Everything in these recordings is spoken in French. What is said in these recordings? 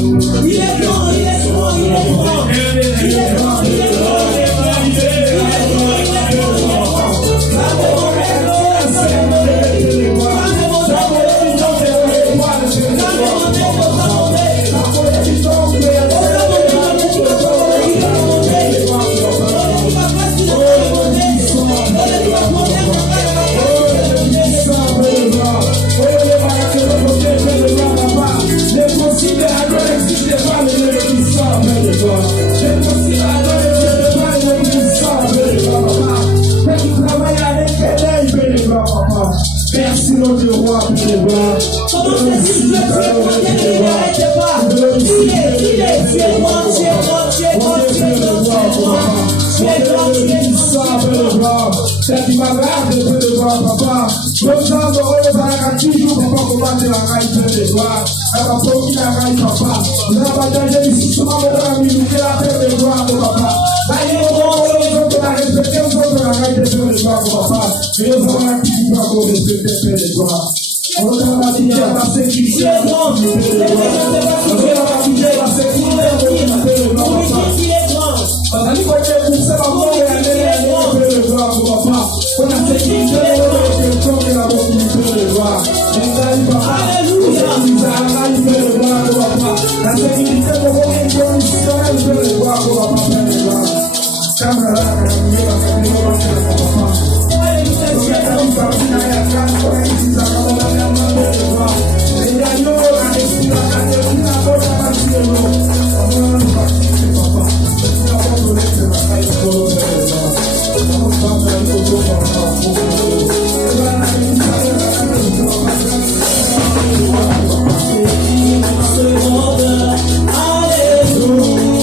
Il est grand, il est grand, il est grand. Il est grand, il est grand, il est grand. Il est grand, il est grand, il est grand. Merci notre roi pour les bras. Comment c'est si Dieu t'es n'arrêtez pas. Tu es grand, tu es grand, tu es grand, tu es grand, tu es grand, tu es grand. C'est qui m'a gardé de le voir, papa. Nous avons toujours papa combattre la raille de les voir. Elle va promis la raille, papa. Nous avons déjà ici, ce moment où on a mis la paix de voir, papa. Là, il y a un peu de la respecter, un peu de la raille de les voir, papa. Et nous avons un petit peu pour respecter les voir. On va la dire à la sécurité, on va la dire à la sécurité, Alléluia.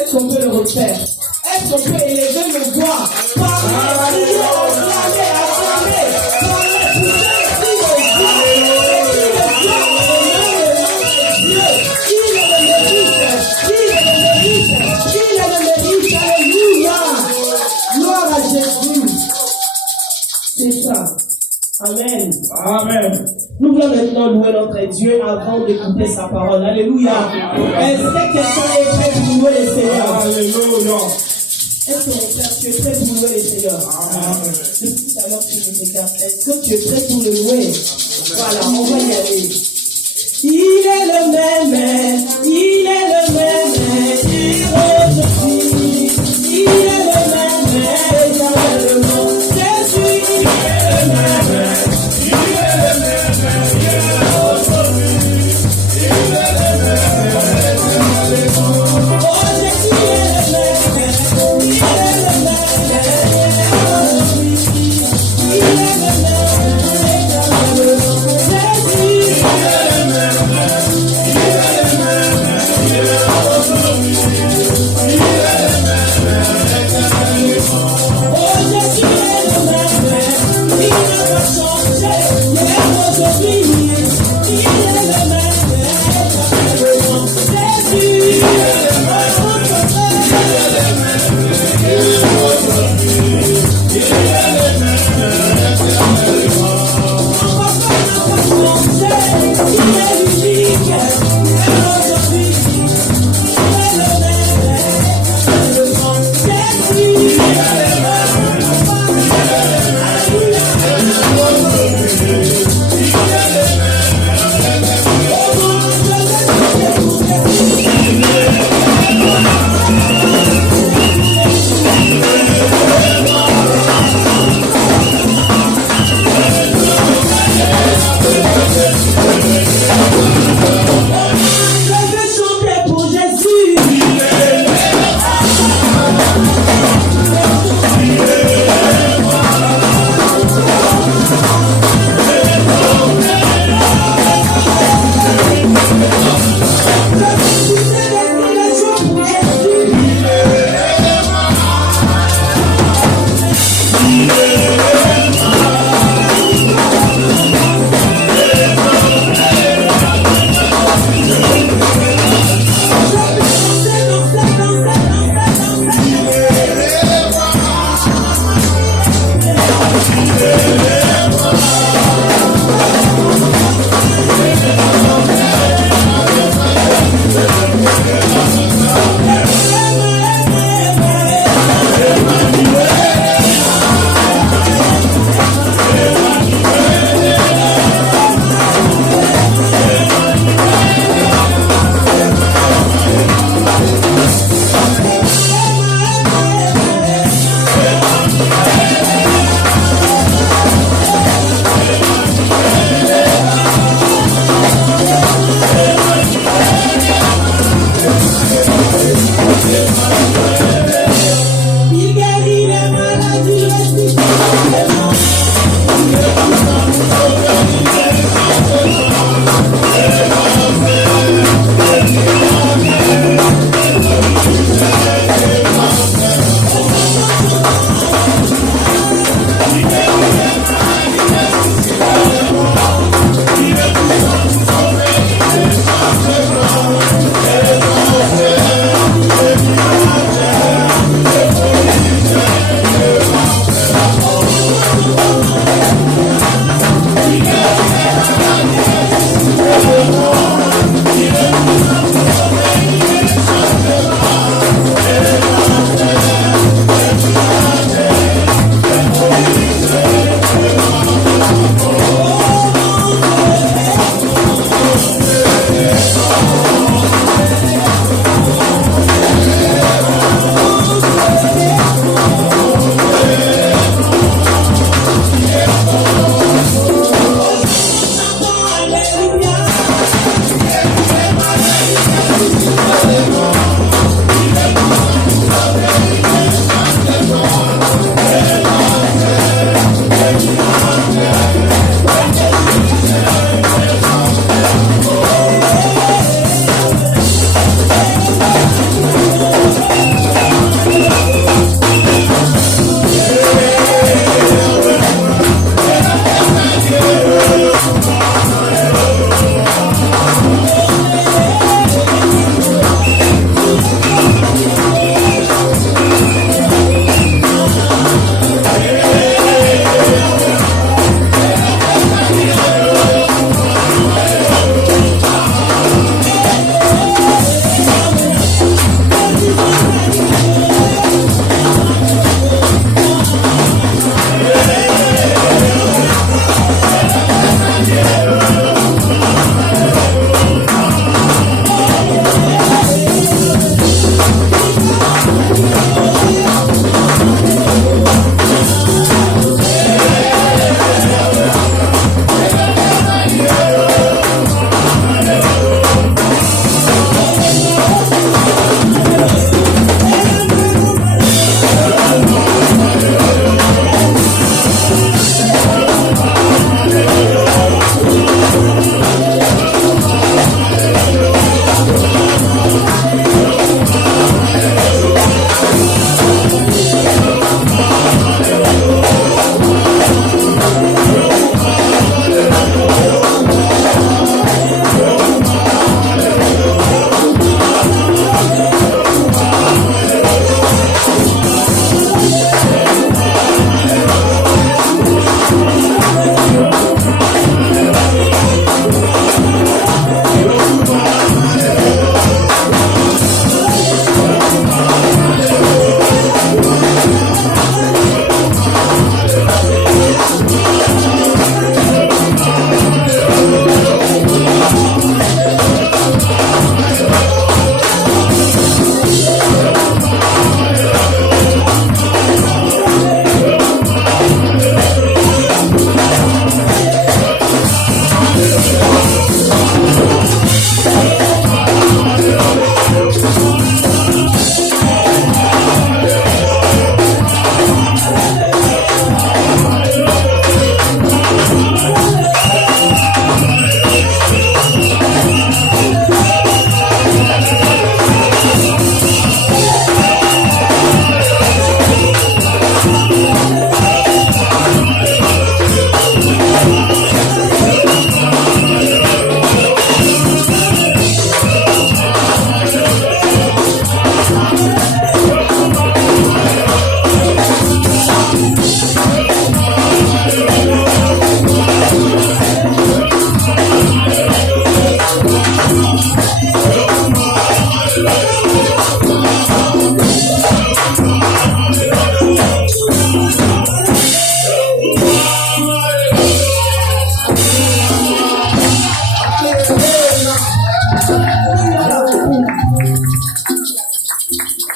Est-ce qu'on peut le refaire? Est-ce qu'on peut élever nos voix? Parler, prier, acclamer, acclamer, parler, pousser, crier, il le mérite, alléluia. Gloire à Jésus. C'est ça. Amen. Amen. Nous voulons maintenant louer notre Dieu avant d'écouter sa parole. Alléluia. Est-ce que quelqu'un est prêt pour louer le Seigneur? Alléluia. Est-ce que mon frère, tu es prêt pour louer le Seigneur? Depuis tout à l'heure, tu me regardes. Est-ce que tu es prêt pour le louer? Voilà, on va y aller. Il est le même, il est le même, aujourd'hui. Il est le même, éternellement. Jésus, il est le même, il est le même, aujourd'hui. Il est le même, éternellement. Oh, Jésus, il est le même, il est le même, aujourd'hui. Il est le même, éternellement. Jésus, il est le même.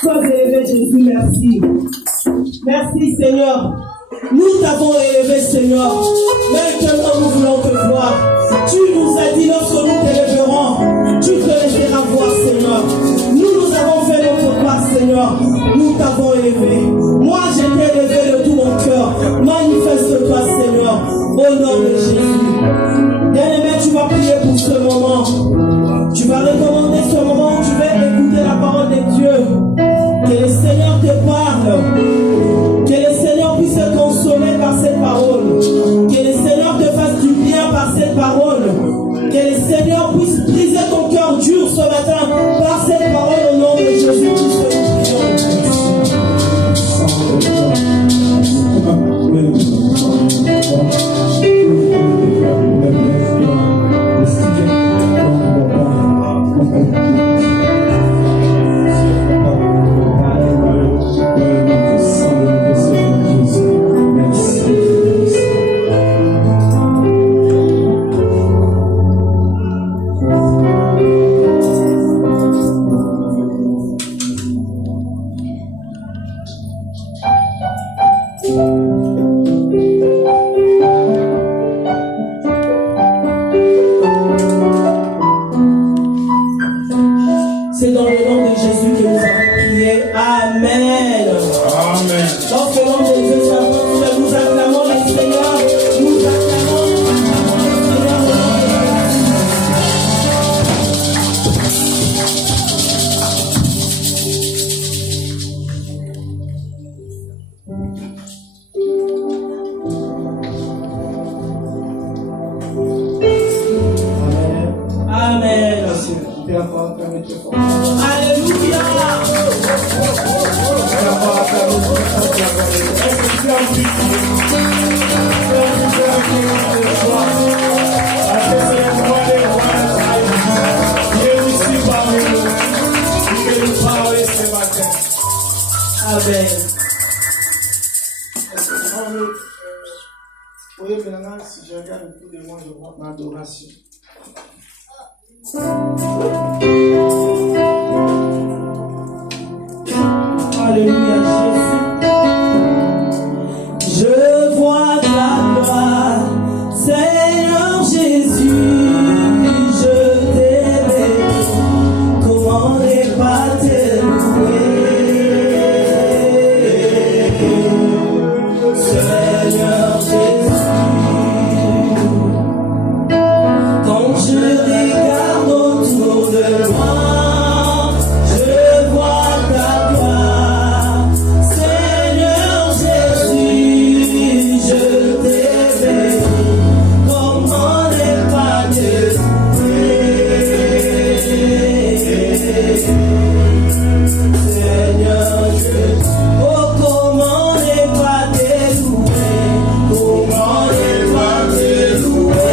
Sois élevé, Jésus, merci. Merci, Seigneur. Nous t'avons élevé, Seigneur. Maintenant, nous voulons te voir. Tu nous as dit, lorsque nous t'élèverons, tu te laisseras voir, Seigneur. Nous avons fait notre part, Seigneur. Nous t'avons élevé. Moi, j'ai été élevé de tout mon cœur. Manifeste-toi, Seigneur, au nom de Jésus. Bien-aimé, tu vas prier pour ce moment. Tu vas recommander ce moment où tu vas écouter la parole de Dieu. Que le Seigneur te parle. Que le Seigneur puisse te consoler par cette parole. Que le Seigneur te fasse du bien par cette parole. Que le Seigneur puisse briser ton cœur dur ce matin par cette parole au nom de Jésus-Christ. C'est dans le nom de Jésus que nous avons prié. Amen. Amen. Dans ce nom de Dieu, nous acclamons le Seigneur. Nous acclamons le Seigneur. Amen. Alléluia. Amen. Oui, maintenant, si je regarde tout le monde, je vois ma adoration. Alléluia, Jésus. Je vois ta gloire, Seigneur Jésus. Je t'aime. Comment ne pas te louer, Seigneur Jésus. Quand je regarde autour de moi, je vois ta gloire, Seigneur Jésus, je t'ai béni. Comment ne pas te louer, Seigneur Jésus. Oh, comment ne pas te louer, comment ne pas te louer.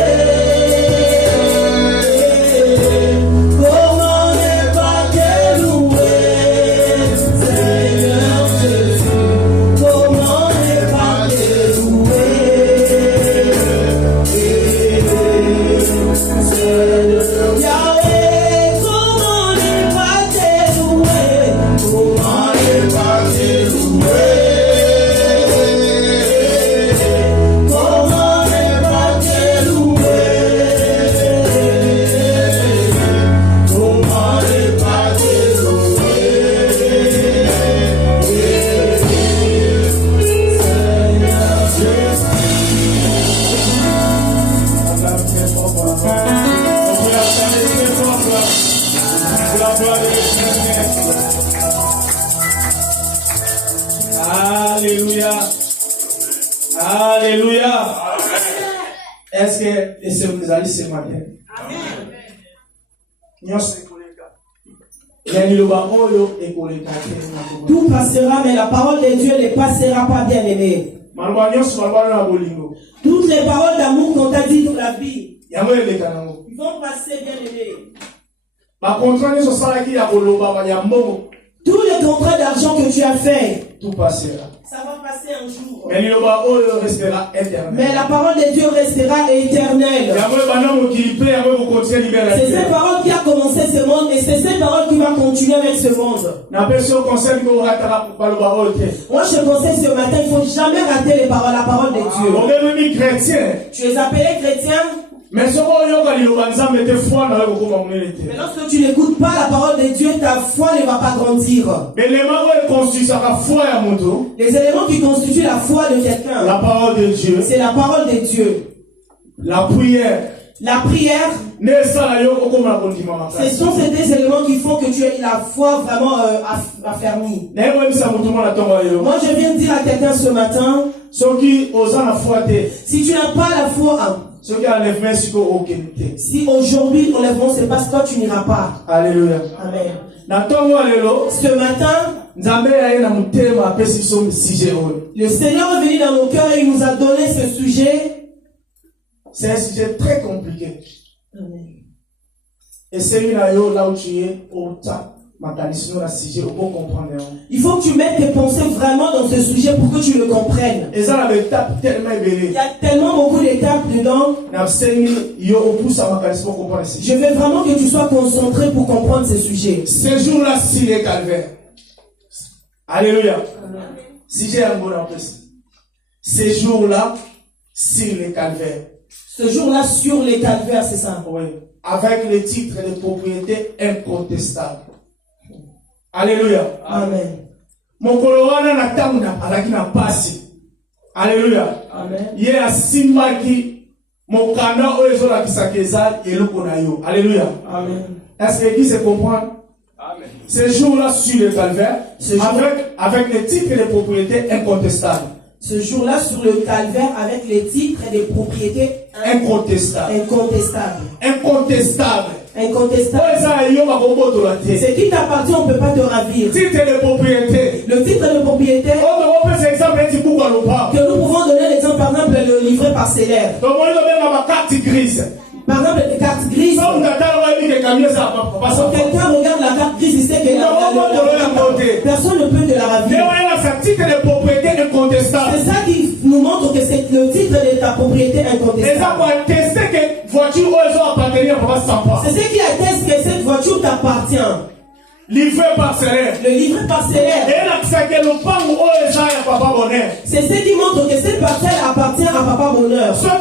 Alléluia. Alléluia. Est-ce que vous allez ce matin? Tout passera, mais la parole de Dieu ne passera pas, bien aimé. Toutes les paroles d'amour qu'on t'a dit dans la vie, ils vont passer, bien aimé. Tous les contrats d'argent que tu as fait, tout passera. Ça va passer un jour. Mais l'Iloba Oyo restera éternel. Mais la parole de Dieu restera éternelle. C'est cette parole qui a commencé ce monde et c'est cette parole qui va continuer avec ce monde. Moi je conseille ce matin, il ne faut jamais rater la parole de Dieu. Tu es appelé chrétien. Mais lorsque tu n'écoutes pas la parole de Dieu, ta foi ne va pas grandir. Les éléments qui constituent la foi de quelqu'un, la parole de Dieu, c'est la parole de Dieu. La prière. La prière, ce sont ces deux éléments qui font que tu aies la foi vraiment affermie. Moi je viens de dire à quelqu'un ce matin, si tu n'as pas la foi, si aujourd'hui on lève, c'est parce que toi tu n'iras pas. Alléluia. Amen. Ce matin, le Seigneur est venu dans nos cœurs et il nous a donné ce sujet. C'est un sujet très compliqué. Amen. Et c'est là où tu es, il faut que tu mettes tes pensées vraiment dans ce sujet pour que tu le comprennes. Il y a tellement beaucoup d'étapes dedans. Je veux vraiment que tu sois concentré pour comprendre ce sujet. Ce jour-là, sur les calvaires. Alléluia. Si j'ai un bon apprécié. Ce jour-là, sur les calvaires. Ce jour-là, sur les calvaires, c'est ça? Oui. Avec le titre de propriété incontestable. Alléluia. Amen. Mon coloana na tamuna alakina pasi. Alléluia. Amen. Ye asimaki mon kanda oezola kisakeza eloko na yo. Alléluia. Amen. Est-ce que qui se comprend? Amen. Ce jour-là sur le calvaire, avec le titre de propriété incontestable. Ce jour-là sur le calvaire avec les titres et des propriétés incontestables. Incontestables. Incontestables. Incontestable. Ce qui t'appartient, on ne peut pas te ravir. Titre de propriété. Le titre de propriété. Que nous pouvons donner l'exemple, par exemple, le livret parcellaire. Par exemple, les cartes grises. Quand quelqu'un regarde la carte grise, il sait que personne ne peut te la ravir. C'est ça qui nous montre que c'est le titre de ta propriété incontestable. C'est ce qui atteste que cette voiture t'appartient. Livret parcellaire. Le livret parcellaire. C'est ce qui montre que cette parcelle appartient à Papa Bonheur. Quand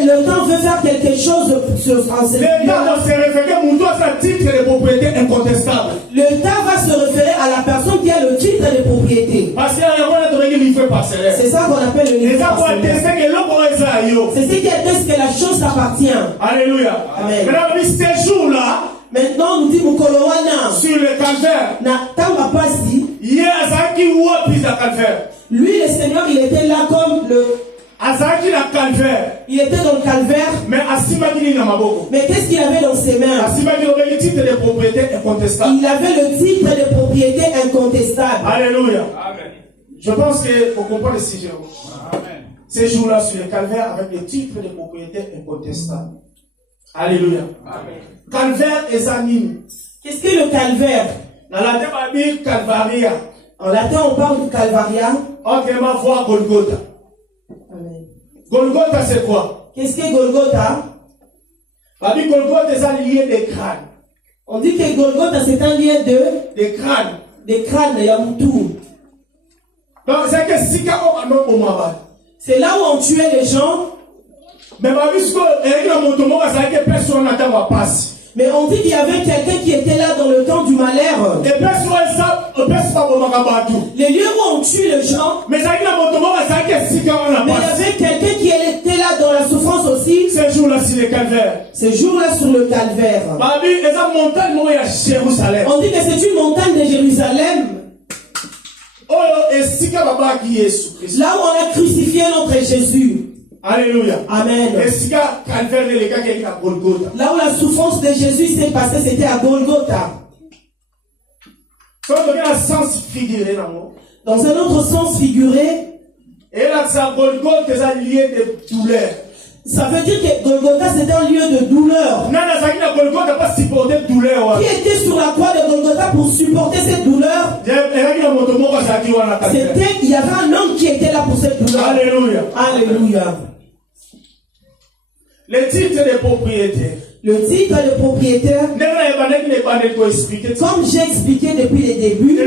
le temps veut faire quelque chose sur ce l'État va se référer à la personne qui a le titre de propriété. C'est ça qu'on appelle le livret parcellaire. C'est ce qui atteste que la chose t'appartient. Alléluia. Amen. Ces jours-là, maintenant, nous dit Mukolowana. Sur le calvaire. Lui, le Seigneur, il était là comme le. Il était dans le calvaire. Mais qu'est-ce qu'il avait dans ses mains? Il avait le titre de propriété incontestable. Alléluia. Amen. Je pense que vous comprenez le sujet. Amen. Ces jours-là sur le calvaire avec le titre de propriété incontestable. Alléluia. Amen. Calvaire et Zanine. Qu'est-ce que le calvaire? Dans la latin, on dit Calvaria. En latin, on parle de Calvaria. Autrement, voir Golgotha. Amen. Golgotha, c'est quoi? Qu'est-ce que Golgotha? On dit Golgotha, c'est un lien de crâne. On dit que Golgotha, c'est un lien de crâne. Des crânes, il y a tout. Donc, c'est que si c'est là où on tuait les gens. Mais on dit qu'il y avait quelqu'un qui était là dans le temps du malheur. Les lieux où on tue les gens. Mais il y avait quelqu'un qui était là dans la souffrance aussi. Ce jour-là sur le calvaire. Ce jour-là sur le calvaire. On dit que c'est une montagne de Jérusalem. Là où on a crucifié notre Jésus. Alléluia. Amen. Là où la souffrance de Jésus s'est passée, c'était à Golgotha. Dans un autre sens figuré, Ça veut dire que Golgotha c'était un lieu de douleur. Qui était sur la croix de Golgotha pour supporter cette douleur? C'était, il y avait un homme qui était là pour cette douleur. Alléluia. Alléluia. Le titre de propriétaire. Le titre de propriétaire, comme j'ai expliqué depuis le début,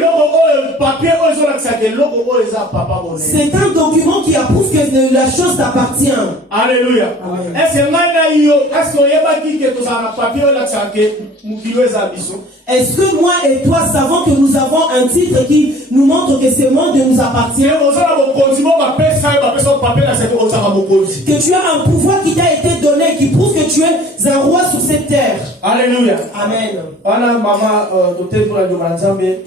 c'est un document qui approuve que la chose t'appartient. Alléluia. Est-ce que moi et toi savons que nous avons un titre qui nous montre que ce monde nous appartient? Que tu as un pouvoir qui t'a été donné, qui prouve que tu es un roi sur cette terre. Alléluia. Amen. Voilà, maman, docteur pour la demande,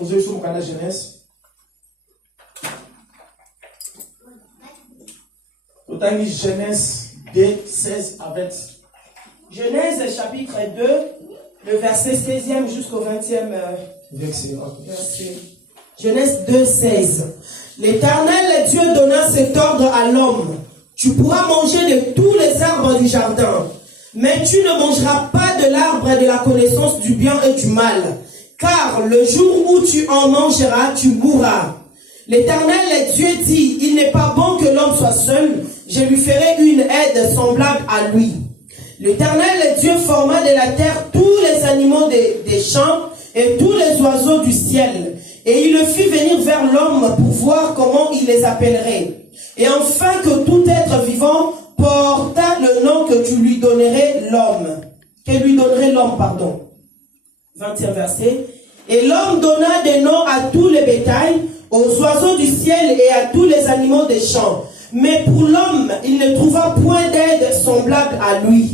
vous avez sur le jeunesse. Genèse 2, 16 à 20. Genèse chapitre 2, le verset 16e jusqu'au 20e verset. Genèse 2, 16. L'Éternel Dieu donna cet ordre à l'homme. Tu pourras manger de tous les arbres du jardin, mais tu ne mangeras pas de l'arbre de la connaissance du bien et du mal, car le jour où tu en mangeras, tu mourras. L'Éternel Dieu dit, il n'est pas bon que l'homme soit seul, je lui ferai une aide semblable à lui. L'Éternel Dieu forma de la terre tous les animaux des champs et tous les oiseaux du ciel, et il le fit venir vers l'homme pour voir comment il les appellerait. Et enfin que tout être vivant porta le nom que tu lui donnerais l'homme. Que lui donnerait l'homme, pardon. 20e verset. Et l'homme donna des noms à tous les bétails, aux oiseaux du ciel et à tous les animaux des champs. Mais pour l'homme, il ne trouva point d'aide semblable à lui.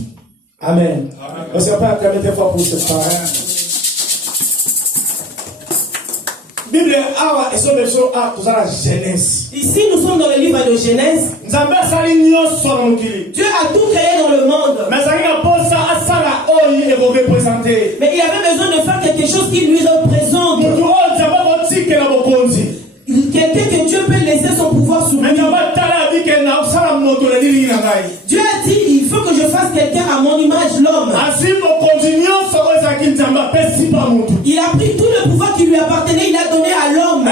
Amen. On ne sait pas acclamer des fois pour cette parole. Bible awa eso beso a kozala Genèse. Ici nous sommes dans le livre de Genèse. Dieu a tout créé dans le monde. Mais il avait besoin de faire quelque chose qui lui représente. Quelqu'un que Dieu peut laisser son pouvoir sur lui. Dieu a dit, il faut que je fasse quelqu'un à mon image, l'homme. Il a pris tout le pouvoir qui lui appartenait, il a donné à l'homme.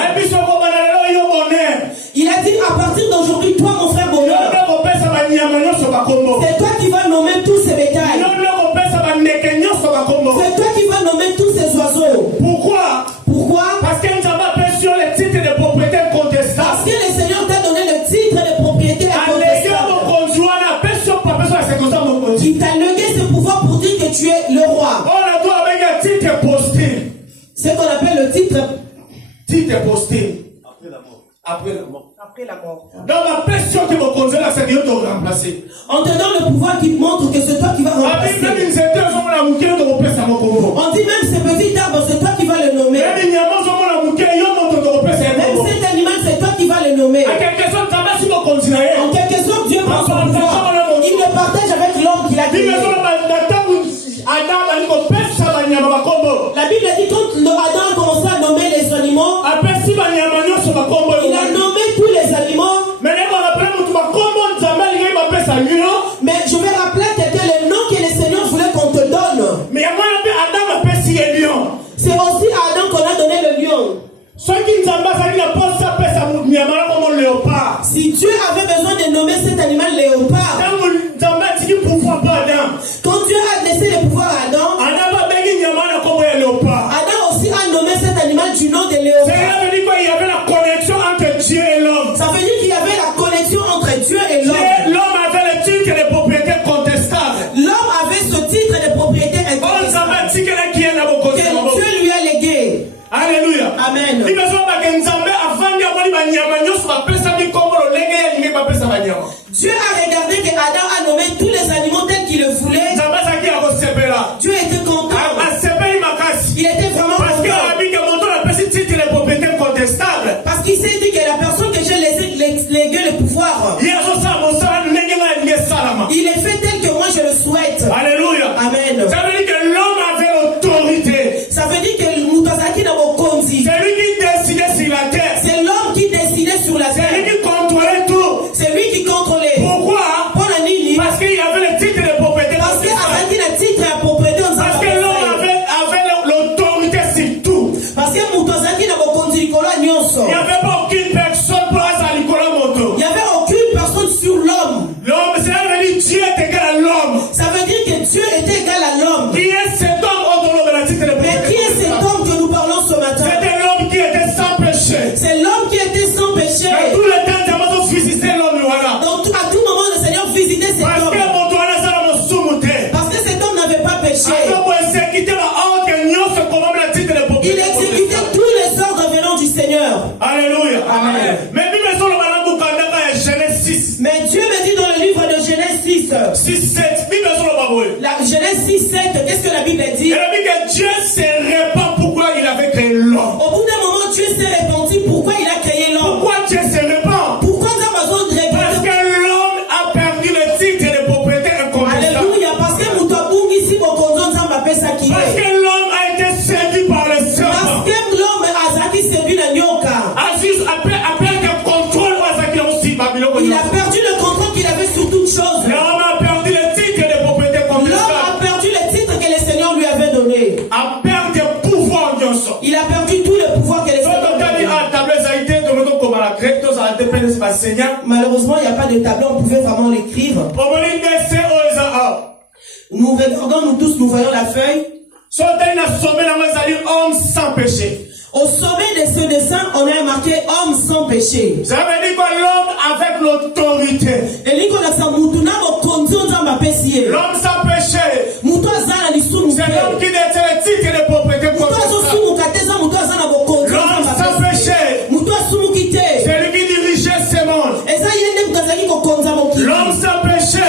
Il a dit, à partir d'aujourd'hui, toi mon frère bonheur, c'est toi qui vas nommer tous ces bétails. C'est toi qui vas nommer tous ces oiseaux. Pourquoi? Parce que nous avons perçu le titre de propriété incontestable. Parce que le Seigneur t'a donné le titre de propriété incontestable. Il t'a légué ce pouvoir pour dire que tu es le roi. C'est ce qu'on appelle le titre. Titre posté. Après la mort. Donc la pression que vous posez là, c'est Dieu qui va remplacer. On te donne le pouvoir qui montre que c'est toi qui vas remplacer. On dit même ce petit arbre, c'est toi qui vas le nommer. Même cet animal, c'est toi qui vas le nommer. En quelque sorte, Dieu prend son pouvoir. Il le partage avec l'homme qu'il a créé. La Bible dit quand Adam a commencé à nommer les animaux, il a nommé tous les animaux. Mais je vais rappeler que le nom que le Seigneur voulait qu'on te donne. C'est aussi à Adam qu'on a donné le lion. Si Dieu avait besoin de nommer cet animal léopard, quand Dieu a laissé le pouvoir à Adam, Adam aussi a nommé cet animal du nom de léopard. Ça veut dire qu'il y avait la connexion entre Dieu et l'homme. Ça veut dire qu'il y avait la connexion entre Dieu et l'homme. L'homme avait le titre de propriété contestable. L'homme avait ce titre de propriété incontestable que Dieu lui a légué. Alléluia. Amen. Dieu a regardé que Adam a nommé tous les animaux tels qu'il le voulait. Dieu était content. Il était vraiment content. Parce qu'il s'est dit que la personne que j'ai légué le pouvoir, il est fait tel que moi je le souhaite. Alléluia. Amen. Ça veut dire que l'homme avait l'autorité. Ça veut dire que Mutazaki n'a pas conduit. C'est lui qui décidait sur la terre. C'est l'homme qui décidait sur la terre. C'est lui qui contrôlait tout. C'est lui qui contrôlait. Pourquoi? Pour la nini. Parce qu'il y avait 7, qu'est-ce que la Bible dit? Il a dit que Dieu se répand pourquoi il avait créé l'homme. Au bout d'un moment, Dieu s'est répandu pourquoi il a créé l'homme. Pourquoi Dieu se répand? Pourquoi nous avons besoin de répandre? Parce que l'homme a perdu le titre de propriété incontestable. Alléluia, parce que nous avons ici mon condom sans ma paix qui Parce que l'homme a été séduit par le parce serpent. que l'homme a qui séduit la nyoka. Aziz a perdu le contrôle aussi Babylone. Il a perdu le contrôle qu'il avait sur toute chose. L'homme a perdu le titre de propriété L'homme incontestable. a perdu le titre que le Seigneur lui avait donné. A perdu le pouvoir de Dieu. Il a perdu tout le pouvoir que le Seigneur lui avait donné. Malheureusement, il n'y a pas de tableau, on pouvait vraiment l'écrire. Nous regardons, nous tous, nous voyons la feuille. Homme sans péché. Au sommet de ce dessin, on a marqué homme sans péché. Ça veut dire que l'homme avec l'autorité. L'homme sans péché. C'est l'homme qui détient le titre de propriété. L'homme sans péché. C'est lui qui dirigeait ce monde. L'homme sans péché.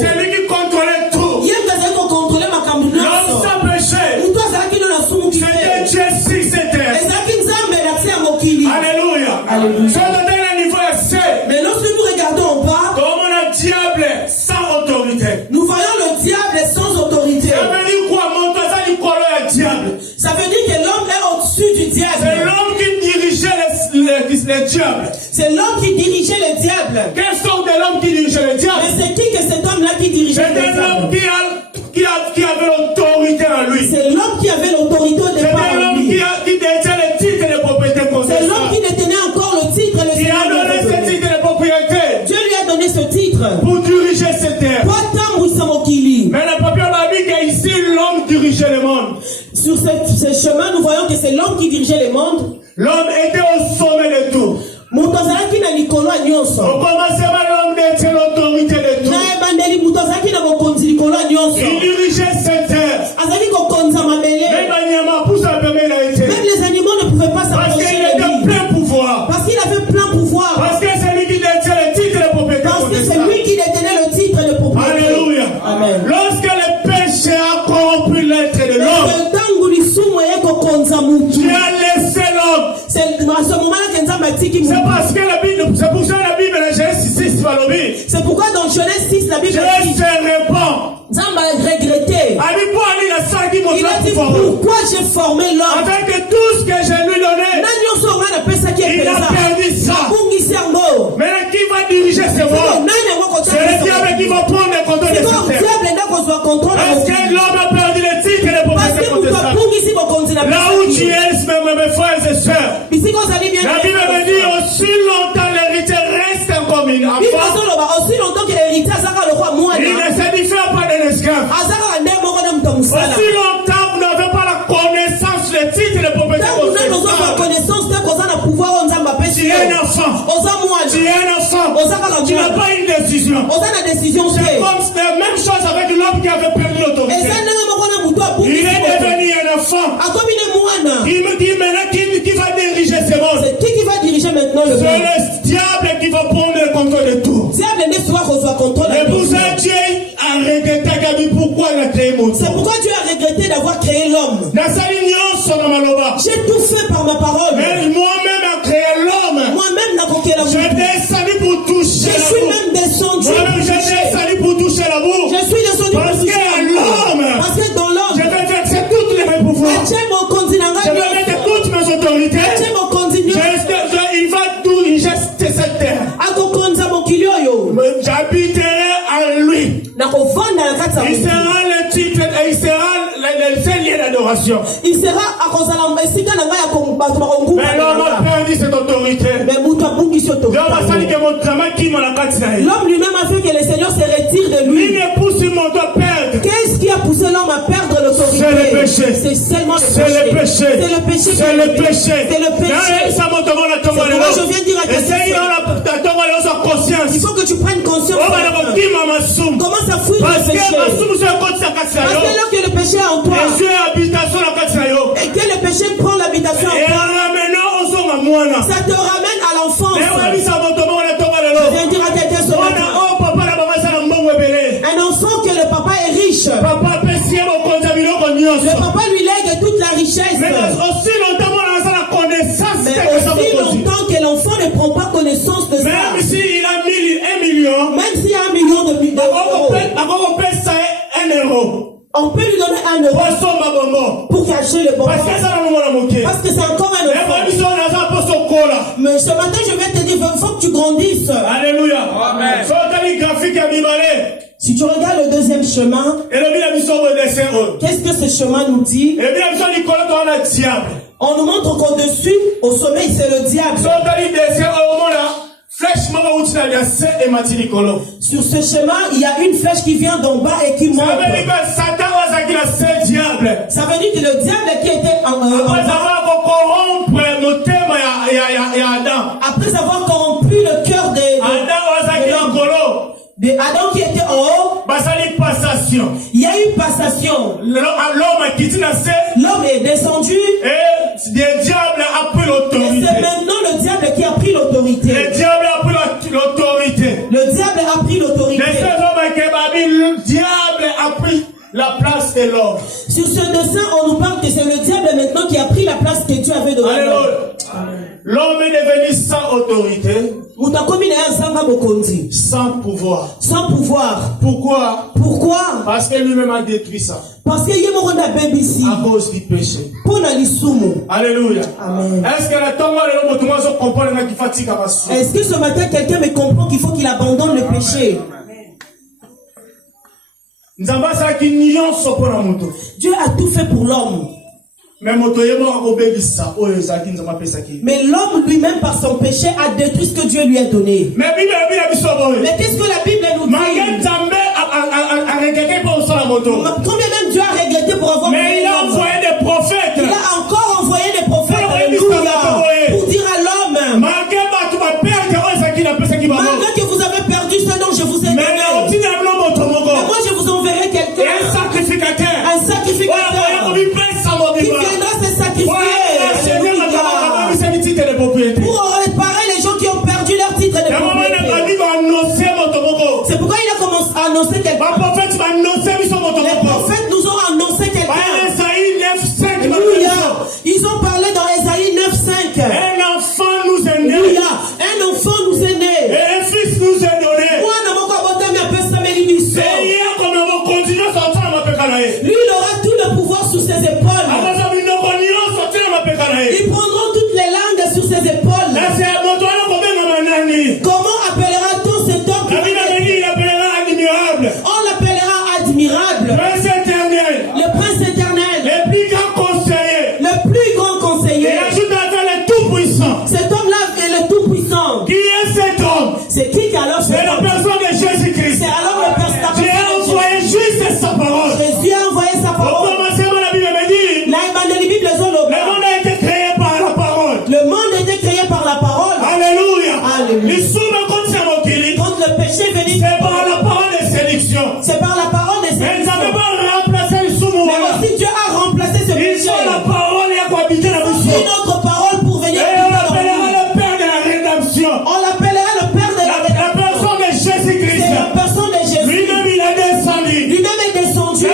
C'est lui qui contrôlait tout. L'homme sans péché. C'était Dieu sur cette terre. Alléluia. Mais lorsque nous regardons en bas, comme on a diable sans autorité. nous voyons le diable sans autorité. Ça veut dire quoi? Diable. Ça veut dire que l'homme est au-dessus du diable. C'est l'homme qui dirigeait le diable. C'est l'homme qui dirigeait le diable. Quelle sorte de l'homme qui dirigeait le diable? Mais c'est qui que cet homme-là qui dirigeait le diable? C'est un homme qui avait l'autorité en lui. C'est l'homme qui avait l'autorité au départ. C'est l'homme qui détient le titre de propriété C'est l'homme qui détenait encore le titre. Qui a donné ce titre de propriété. Dieu lui a donné ce titre. Pour diriger cette terre. Mais le papier a dit qu'ici l'homme dirigeait le monde. Sur ce chemin, nous voyons que c'est l'homme qui dirigeait le monde. L'homme était au sommet de tout. Au commencement, l'homme détient l'autorité de tout. Il dirigeait cette terre. Même les animaux ne pouvaient pas parce s'approcher qu'il de était lui. plein pouvoir. Parce qu'il avait plein pouvoir. Parce que c'est lui qui détient le titre de propriété. Parce que c'est lui qui détenait le titre de propriété. Alléluia. Amen. Lorsque le péché a corrompu l'être de l'homme, Dieu a laissé l'homme. C'est à ce moment-là que Nzambe a dit qu'il C'est mourit. parce que la Bible, c'est pour ça la Bible, la Genèse 6, C'est pourquoi dans Genèse 6, la Bible Dieu a dit se répand. Nzambe a regretté. Il Il a dit pourquoi j'ai formé l'homme. avec tout ce que je lui donnais, il a perdu ça. Maintenant, qui va diriger ce monde? C'est le diable qui va prendre le contrôle de cette terre. Parce que l'homme a perdu le titre de propriété contestable. Là où tu es, mes frères et sœurs, la Bible me dit aussi longtemps l'héritier reste comme une enfant. Il ne se diffère pas d'un esclave. Aussi longtemps vous n'avez pas la connaissance, le titre de propriété contestable. Tu es un enfant. Tu es un enfant. Tu n'as pas une décision. C'est comme la même chose avec l'homme qui avait perdu l'autorité. Il est devenu un enfant. Il me dit maintenant qui va diriger ce monde. C'est qui va diriger maintenant le monde? C'est le diable qui va prendre le contrôle de tout. Et pour ça, Dieu a regretté pourquoi il a créé mon C'est pourquoi Dieu a regretté d'avoir créé l'homme. J'ai tout fait par ma parole. Mais moi-même a créé l'homme. Moi-même n'a pas créé l'homme. Je descendu pour toucher Je la suis boue. même descendu. Moi-même je descendu pour toucher la boue. Je suis descendu pour Parce toucher que la boue. l'homme, Parce que dans l'homme, je vais verser toutes les pouvoirs. Je vais mettre toutes mes autorités. Il va tout, il geste cette terre. J'habiterai en lui. Il sera le titre, il sera le seul lieu d'adoration. Il sera à Mais l'homme a perdu cette autorité. L'homme lui-même a fait que le Seigneur se retire de lui. Il ne pousse mon doigt perdre. Qu'est-ce qui a poussé l'homme à perdre l'autorité? C'est le péché. C'est seulement le C'est le péché. C'est le péché. C'est le péché. C'est le péché. C'est pourquoi je viens dire à quelqu'un. Il faut que tu prennes conscience. Commence à fuir le péché. Parce que lorsque le péché est en toi, et que le péché prend l'habitation en toi, ça te ramène à l'enfance. Je viens dire à quelqu'un ce matin. Un enfant que le papa est riche. aussi longtemps mais aussi longtemps que l'enfant ne prend pas connaissance de ça. Même s'il a 1 million. Même s'il y a 1 million d'euros. On peut lui donner 1 euro pour cacher le bonbon. Parce que c'est encore un enfant. Mais ce matin, je vais te dire, il faut que tu grandisses. Alléluia. Amen. Si tu regardes le deuxième chemin, qu'est-ce que ce chemin nous dit? On nous montre qu'au-dessus, au sommet, c'est le diable. Sur ce chemin, il y a une flèche qui vient d'en bas et qui monte. Ça veut dire que le diable qui était après avoir corrompu le cœur de Adam qui était en haut, il y a eu passation. L'homme est descendu et le diable a pris l'autorité. Et c'est maintenant le diable qui a pris l'autorité. Le diable a pris l'autorité. Le diable a pris l'autorité. Le diable a pris la place de l'homme. Sur ce dessin, on nous parle que c'est le diable maintenant qui a pris la place que Dieu avait devant l'homme. L'homme est devenu sans autorité, sans pouvoir. Sans pouvoir. Pourquoi? Pourquoi? Parce que lui-même a détruit ça. Parce qu'il y a à cause du péché. Alléluia. Amen. Est-ce que ce matin quelqu'un me comprend qu'il faut qu'il abandonne le péché? Dieu a tout fait pour l'homme. Mais l'homme lui-même par son péché a détruit ce que Dieu lui a donné. Mais qu'est-ce que la Bible nous dit? Combien même Dieu a regretté pour avoir mais il a envoyé des prophètes. Il a encore envoyé des prophètes pour dire à l'homme, malgré que vous avez perdu ce dont je vous ai donné, moi je vous enverrai quelqu'un, un sacrificateur qui viendra se sacrifier pour réparer les gens qui ont perdu leur titre de propriété. C'est pourquoi il a commencé à annoncer quelqu'un. Les prophètes nous ont annoncé quelqu'un. Ils ont parlé dans Ésaïe 9:5. Un enfant nous est né. Un enfant nous est né. Et un fils nous est donné. Lui, il aura tout le pouvoir sur ses épaules. Ils prendront toutes les langues sur ses épaules. Comment appellera-t-on cet homme? On l'appellera admirable. Le prince éternel. Le plus grand conseiller. Le plus grand conseiller. Et ajoute à le tout puissant. Cet homme-là est le tout puissant. Qui est cet homme? C'est qui alors? C'est la personne de Jésus-Christ. C'est alors le personne. Dieu a envoyé juste sa parole. Jésus a envoyé sa parole. Le monde a été créé par la parole. Le monde a été créé par la parole. Alléluia. Alléluia. Quand le péché venu, c'est par la parole de séduction. C'est par la parole de séduction. Mais ça ne peut pas remplacer le soumou. Mais aussi Dieu a remplacé ce péché. Il faut la parole et à habiter la mission. Une autre parole pour venir. Et on l'appellera le Père de la rédemption. On l'appellera le Père de la rédemption. La personne de Jésus-Christ. C'est la personne de Jésus. Lui-même il est descendu. Lui-même est descendu.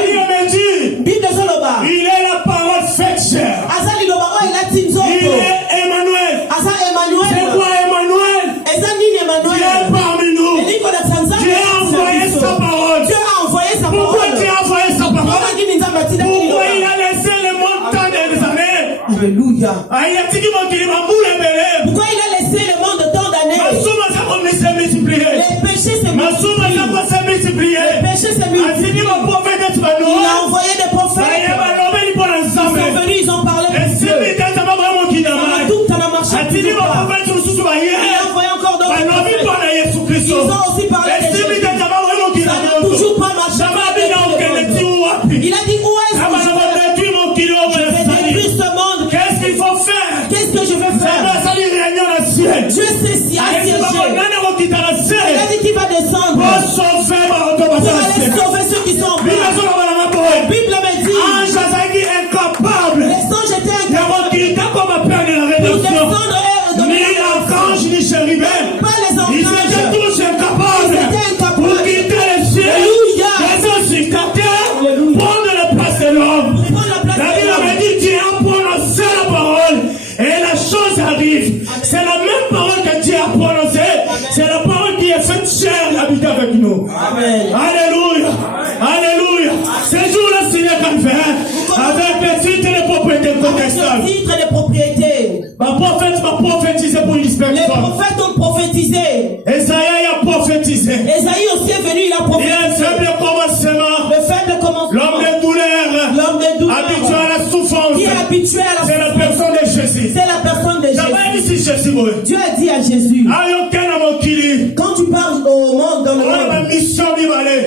Il est la parole faite chair. Il est Emmanuel. C'est quoi Emmanuel? Dieu est parmi nous. Dieu a envoyé sa parole. Pourquoi Dieu a envoyé sa parole? Pourquoi il a laissé le monde tant d'années? Alléluia. Pourquoi il a laissé le monde tant d'années? Les péchés s'est multiplié. Les péchés s'est multiplié. Il a envoyé des prophètes. Ils sont venus, ils ont parlé de Dieu. Tout a marché. Il a envoyé encore d'autres prophètes. Ils ont aussi parlé de Dieu. Ça n'a toujours pas marché. Il a dit où est-ce que je vais détruire ce monde? Qu'est-ce qu'il faut faire? Qu'est-ce que je vais faire? Dieu sait si assiégé. Il a dit qu'il va descendre pour aller sauver ceux qui sont en bas. La Bible me dit les anges étaient incapables pour descendre et ni archange ni chérubin. Pas les anges. Ils étaient tous incapables. Ils étaient incapables pour quitter les cieux. Les anges sur la terre prendre la place de l'homme. La Bible avait dit Dieu a prononcé la C'est la même parole que Dieu a prononcée. C'est la parole qui est faite chair habiter avec nous. Amen. Alléluia. Alléluia. Ces jours-là, Seigneur, qu'on fait avec les titres et les propriétés contestables. Les titres et les propriétés. Ma prophète m'a prophétisé pour une dispersion. Les prophètes ont prophétisé. Esaïe a prophétisé. Esaïe aussi est venu, il a prophétisé. Il a fait le commencement. Le faible commencement. L'homme de douleur. L'homme de douleur. Habitué à la souffrance. Qui est habitué à la souffrance. C'est la personne de Jésus. C'est la personne de Jésus. Dieu a dit à Jésus. Quand tu parles au monde, dans le monde,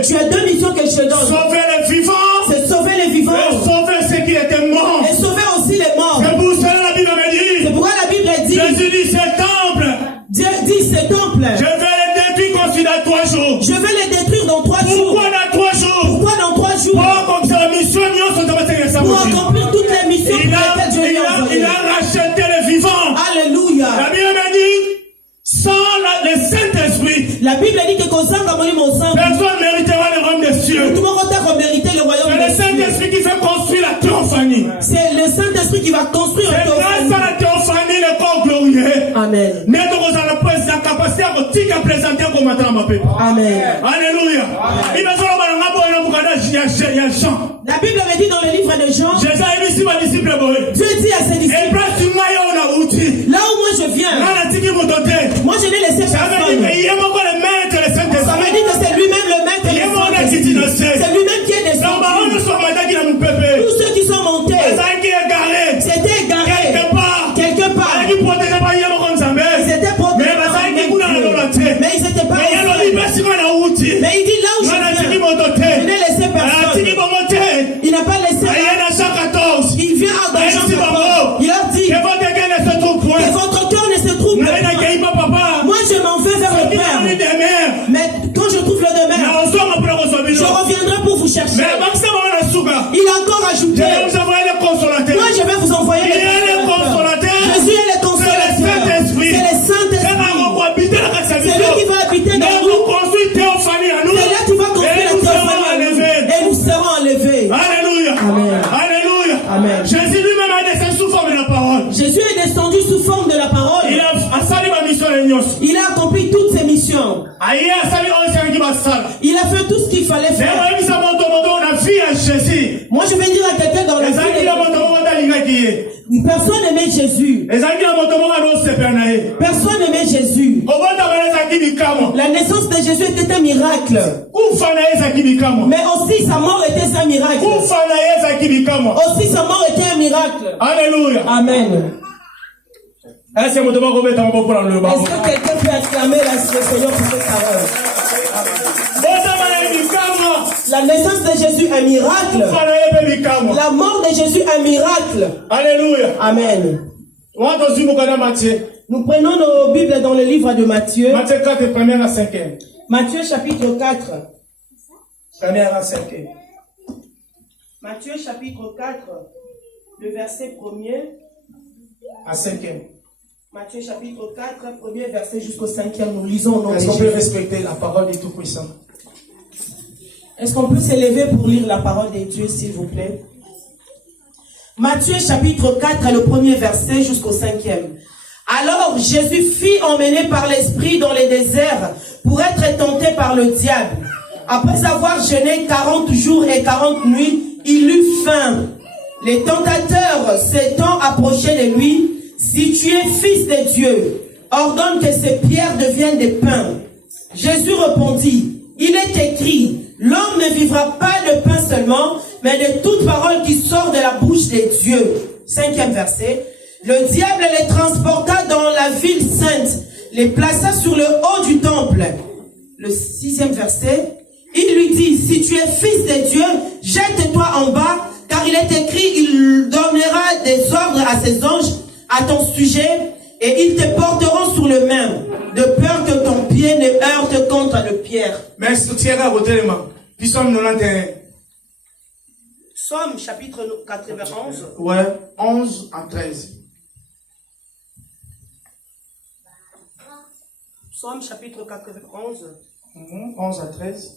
tu as deux missions que je te donne. Sauver les vivants. C'est sauver les vivants. Et sauver ceux qui étaient morts. Et sauver aussi les morts. C'est pour cela la Bible me dit. C'est pourquoi la Bible dit. Jésus dit ce temple. Dieu dit ce temple. Je vais les détruire comme dans 3 jours. Je vais les détruire dans 3 jours. Pourquoi dans 3 jours? Pourquoi dans 3 jours? Pour accomplir toutes les missions pour lesquelles Dieu lui a envoyé. Il a racheté les vivants. Alléluia. La Bible me dit, sans le Saint-Esprit, la Bible dit que personne ne méritera le royaume des cieux. Tout le monde va mériter le royaume des cieux. C'est le Saint-Esprit qui fait construire la théophanie. C'est le Saint-Esprit qui va construire la théophanie. C'est grâce à la théophanie le corps glorieux. Amen. La capacité à présenter comme matin ma peuple. Amen. Alléluia. La Bible me dit dans le livre de Jean. Dieu dit à ses disciples. Là où moi je viens. Moi je l'ai laissé personne. Ça me dit que c'est lui-même le maître. C'est lui-même qui est descendu. Tous ceux qui sont montés. C'était égaré. Quelque part. Ils étaient protégés. Mais ils n'étaient pas. Mais il dit là où je viens. Je n'ai laissé personne. Il n'a pas laissé. Il vient à Jean 14. Il leur dit que votre cœur ne se trouve pas. Moi je m'en vais vers le Père. Mais quand je trouve le demeure, je reviendrai pour vous chercher. Il a encore ajouté. Moi je vais vous envoyer le consolateur. Jésus est le consolateur. C'est le Saint-Esprit. C'est lui qui va habiter dans nous. C'est là qui va construire la théophanie. Et nous serons enlevés. Alléluia. Amen. Alléluia. Amen. Jésus lui-même a descendu sous forme de la parole. Jésus est descendu sous forme de la parole. Il a accompli toutes ses missions. Il a fait tout ce qu'il fallait faire. Moi je vais dire à quelqu'un dans la vie. Personne n'aimait Jésus. Personne n'aimait Jésus. La naissance de Jésus était un miracle. Mais aussi sa mort était un miracle. Aussi sa mort était un miracle. Alléluia. Amen. Est-ce que quelqu'un peut acclamer le Seigneur pour cette parole? La naissance de Jésus un miracle. La mort de Jésus un miracle. Alléluia. Amen. Nous prenons nos Bibles dans le livre de Matthieu. Matthieu 4, 1er à 5e. Matthieu chapitre 4. 1er à 5e. Matthieu chapitre 4, le verset 1er à 5e. Matthieu chapitre 4, premier verset jusqu'au 5e. Nous lisons au nom de Est-ce qu'on Jésus. peut respecter la parole du Tout-Puissant? Est-ce qu'on peut s'élever pour lire la parole de Dieu, s'il vous plaît? Matthieu chapitre 4, le premier verset jusqu'au 5e. Alors Jésus fut emmené par l'Esprit dans les déserts pour être tenté par le diable. Après avoir jeûné 40 jours et 40 nuits, il eut faim. Les tentateurs s'étant approchés de lui, si tu es fils de Dieu, ordonne que ces pierres deviennent des pains. Jésus répondit, il est écrit, l'homme ne vivra pas de pain seulement, mais de toute parole qui sort de la bouche de Dieu. 5e verset. Le diable les transporta dans la ville sainte, les plaça sur le haut du temple. Le 6e verset. Il lui dit, si tu es fils de Dieu, jette-toi en bas, car il est écrit, il donnera des ordres à ses anges à ton sujet, et ils te porteront sur le même, de peur que ton pied ne heurte contre le pierre. Mais soutiens à votre élément. Puis Psaume 91. Psaume chapitre 91. Ouais, 11 à 13. Psaume chapitre 91. 11 à 13.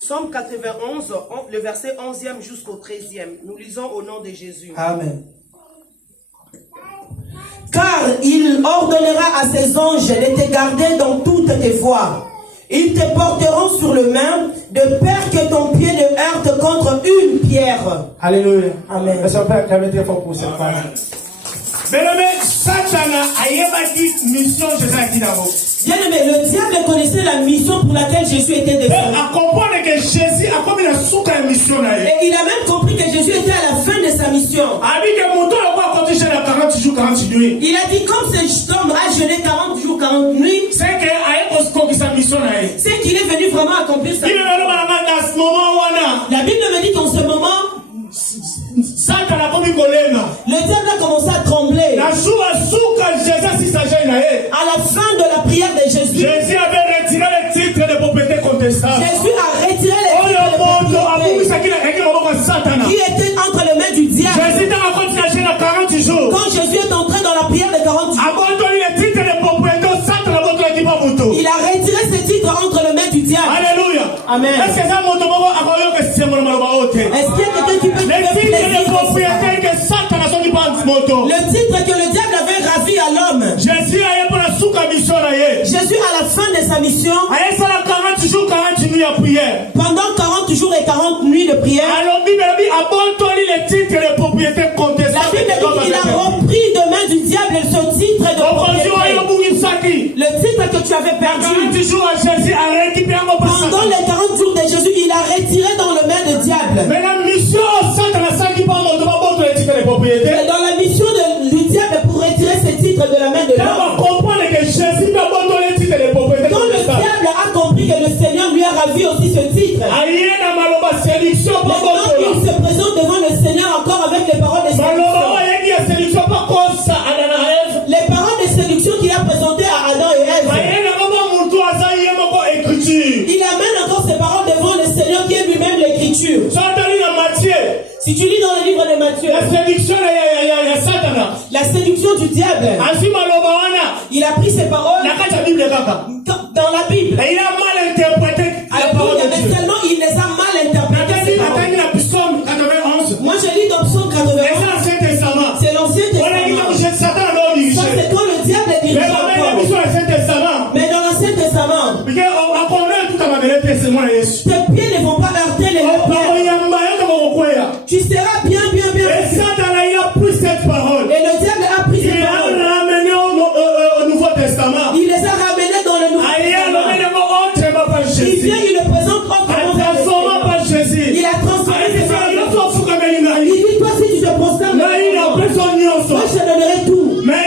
Psaume 91, le verset 11e jusqu'au 13e. Nous lisons au nom de Jésus. Amen. Car il ordonnera à ses anges de te garder dans toutes tes voies. Ils te porteront sur le main, de peur que ton pied ne heurte contre une pierre. Alléluia. Amen. Bien-aimé, Satan a ébattu mission Jésus d'abord. Bien-aimé, le diable connaissait la mission pour laquelle Jésus était descendu. À comprendre que Jésus a comme une soupe à mission. Et il a même compris que Jésus était à la fin de sa mission. Il a dit comme cet homme a jeûné 40 jours, 40 nuits, c'est qu'il est venu vraiment accomplir sa mission. La Bible me dit qu'en ce moment, le diable a commencé à trembler. À la fin de la prière de Jésus, Jésus avait retiré le titre de propriété contestable. Jésus a retiré les titres de propriété qui étaient entre les mains du diable. Quand Jésus est entré dans la prière de 40 jours, il a retiré ces titres entre les mains du diable. Alléluia. Amen. Est-ce qu'il y a quelqu'un qui peut le titre que le diable avait ravi à l'homme. Jésus à la fin de sa mission, pendant 40 jours et 40 nuits de prière, la Bible dit qu'il a repris de main du diable ce titre de propriété. Le titre que tu avais perdu. Pendant les 40 jours de Jésus, il a retiré dans le main du diable. Mais la mission et dans la mission du diable pour retirer ces titres de la main de l'homme. Quand le diable a compris que le Seigneur lui a ravi aussi ce titre, maintenant il se présente devant le Seigneur encore avec les paroles de séduction. Les paroles de séduction qu'il a présentées à Adam et Ève. Il amène encore ces paroles devant le Seigneur qui est lui-même l'écriture. Si tu lis dans le livre de Matthieu, la séduction du diable, il a pris ces paroles dans la Bible. Et il a mal interprété la parole de Dieu. Seulement il les a mal interprétés. Moi je lis dans Psaume 91. C'est l'Ancien Testament. Ça c'est quand le diable est dirigé encore. Mais dans l'Ancien Testament, tes pieds ne vont pas heurter les pierres. Tu seras bien. Et Satan il a pris cette parole. Et le diable a pris cette parole. Il a ramené au Nouveau Testament. Il les a ramenés dans le Nouveau Testament. Il vient, il le présente autrement par Jésus. Il a transformé ses paroles. Il dit toi si tu te prosternes, moi je te donnerai tout. Mais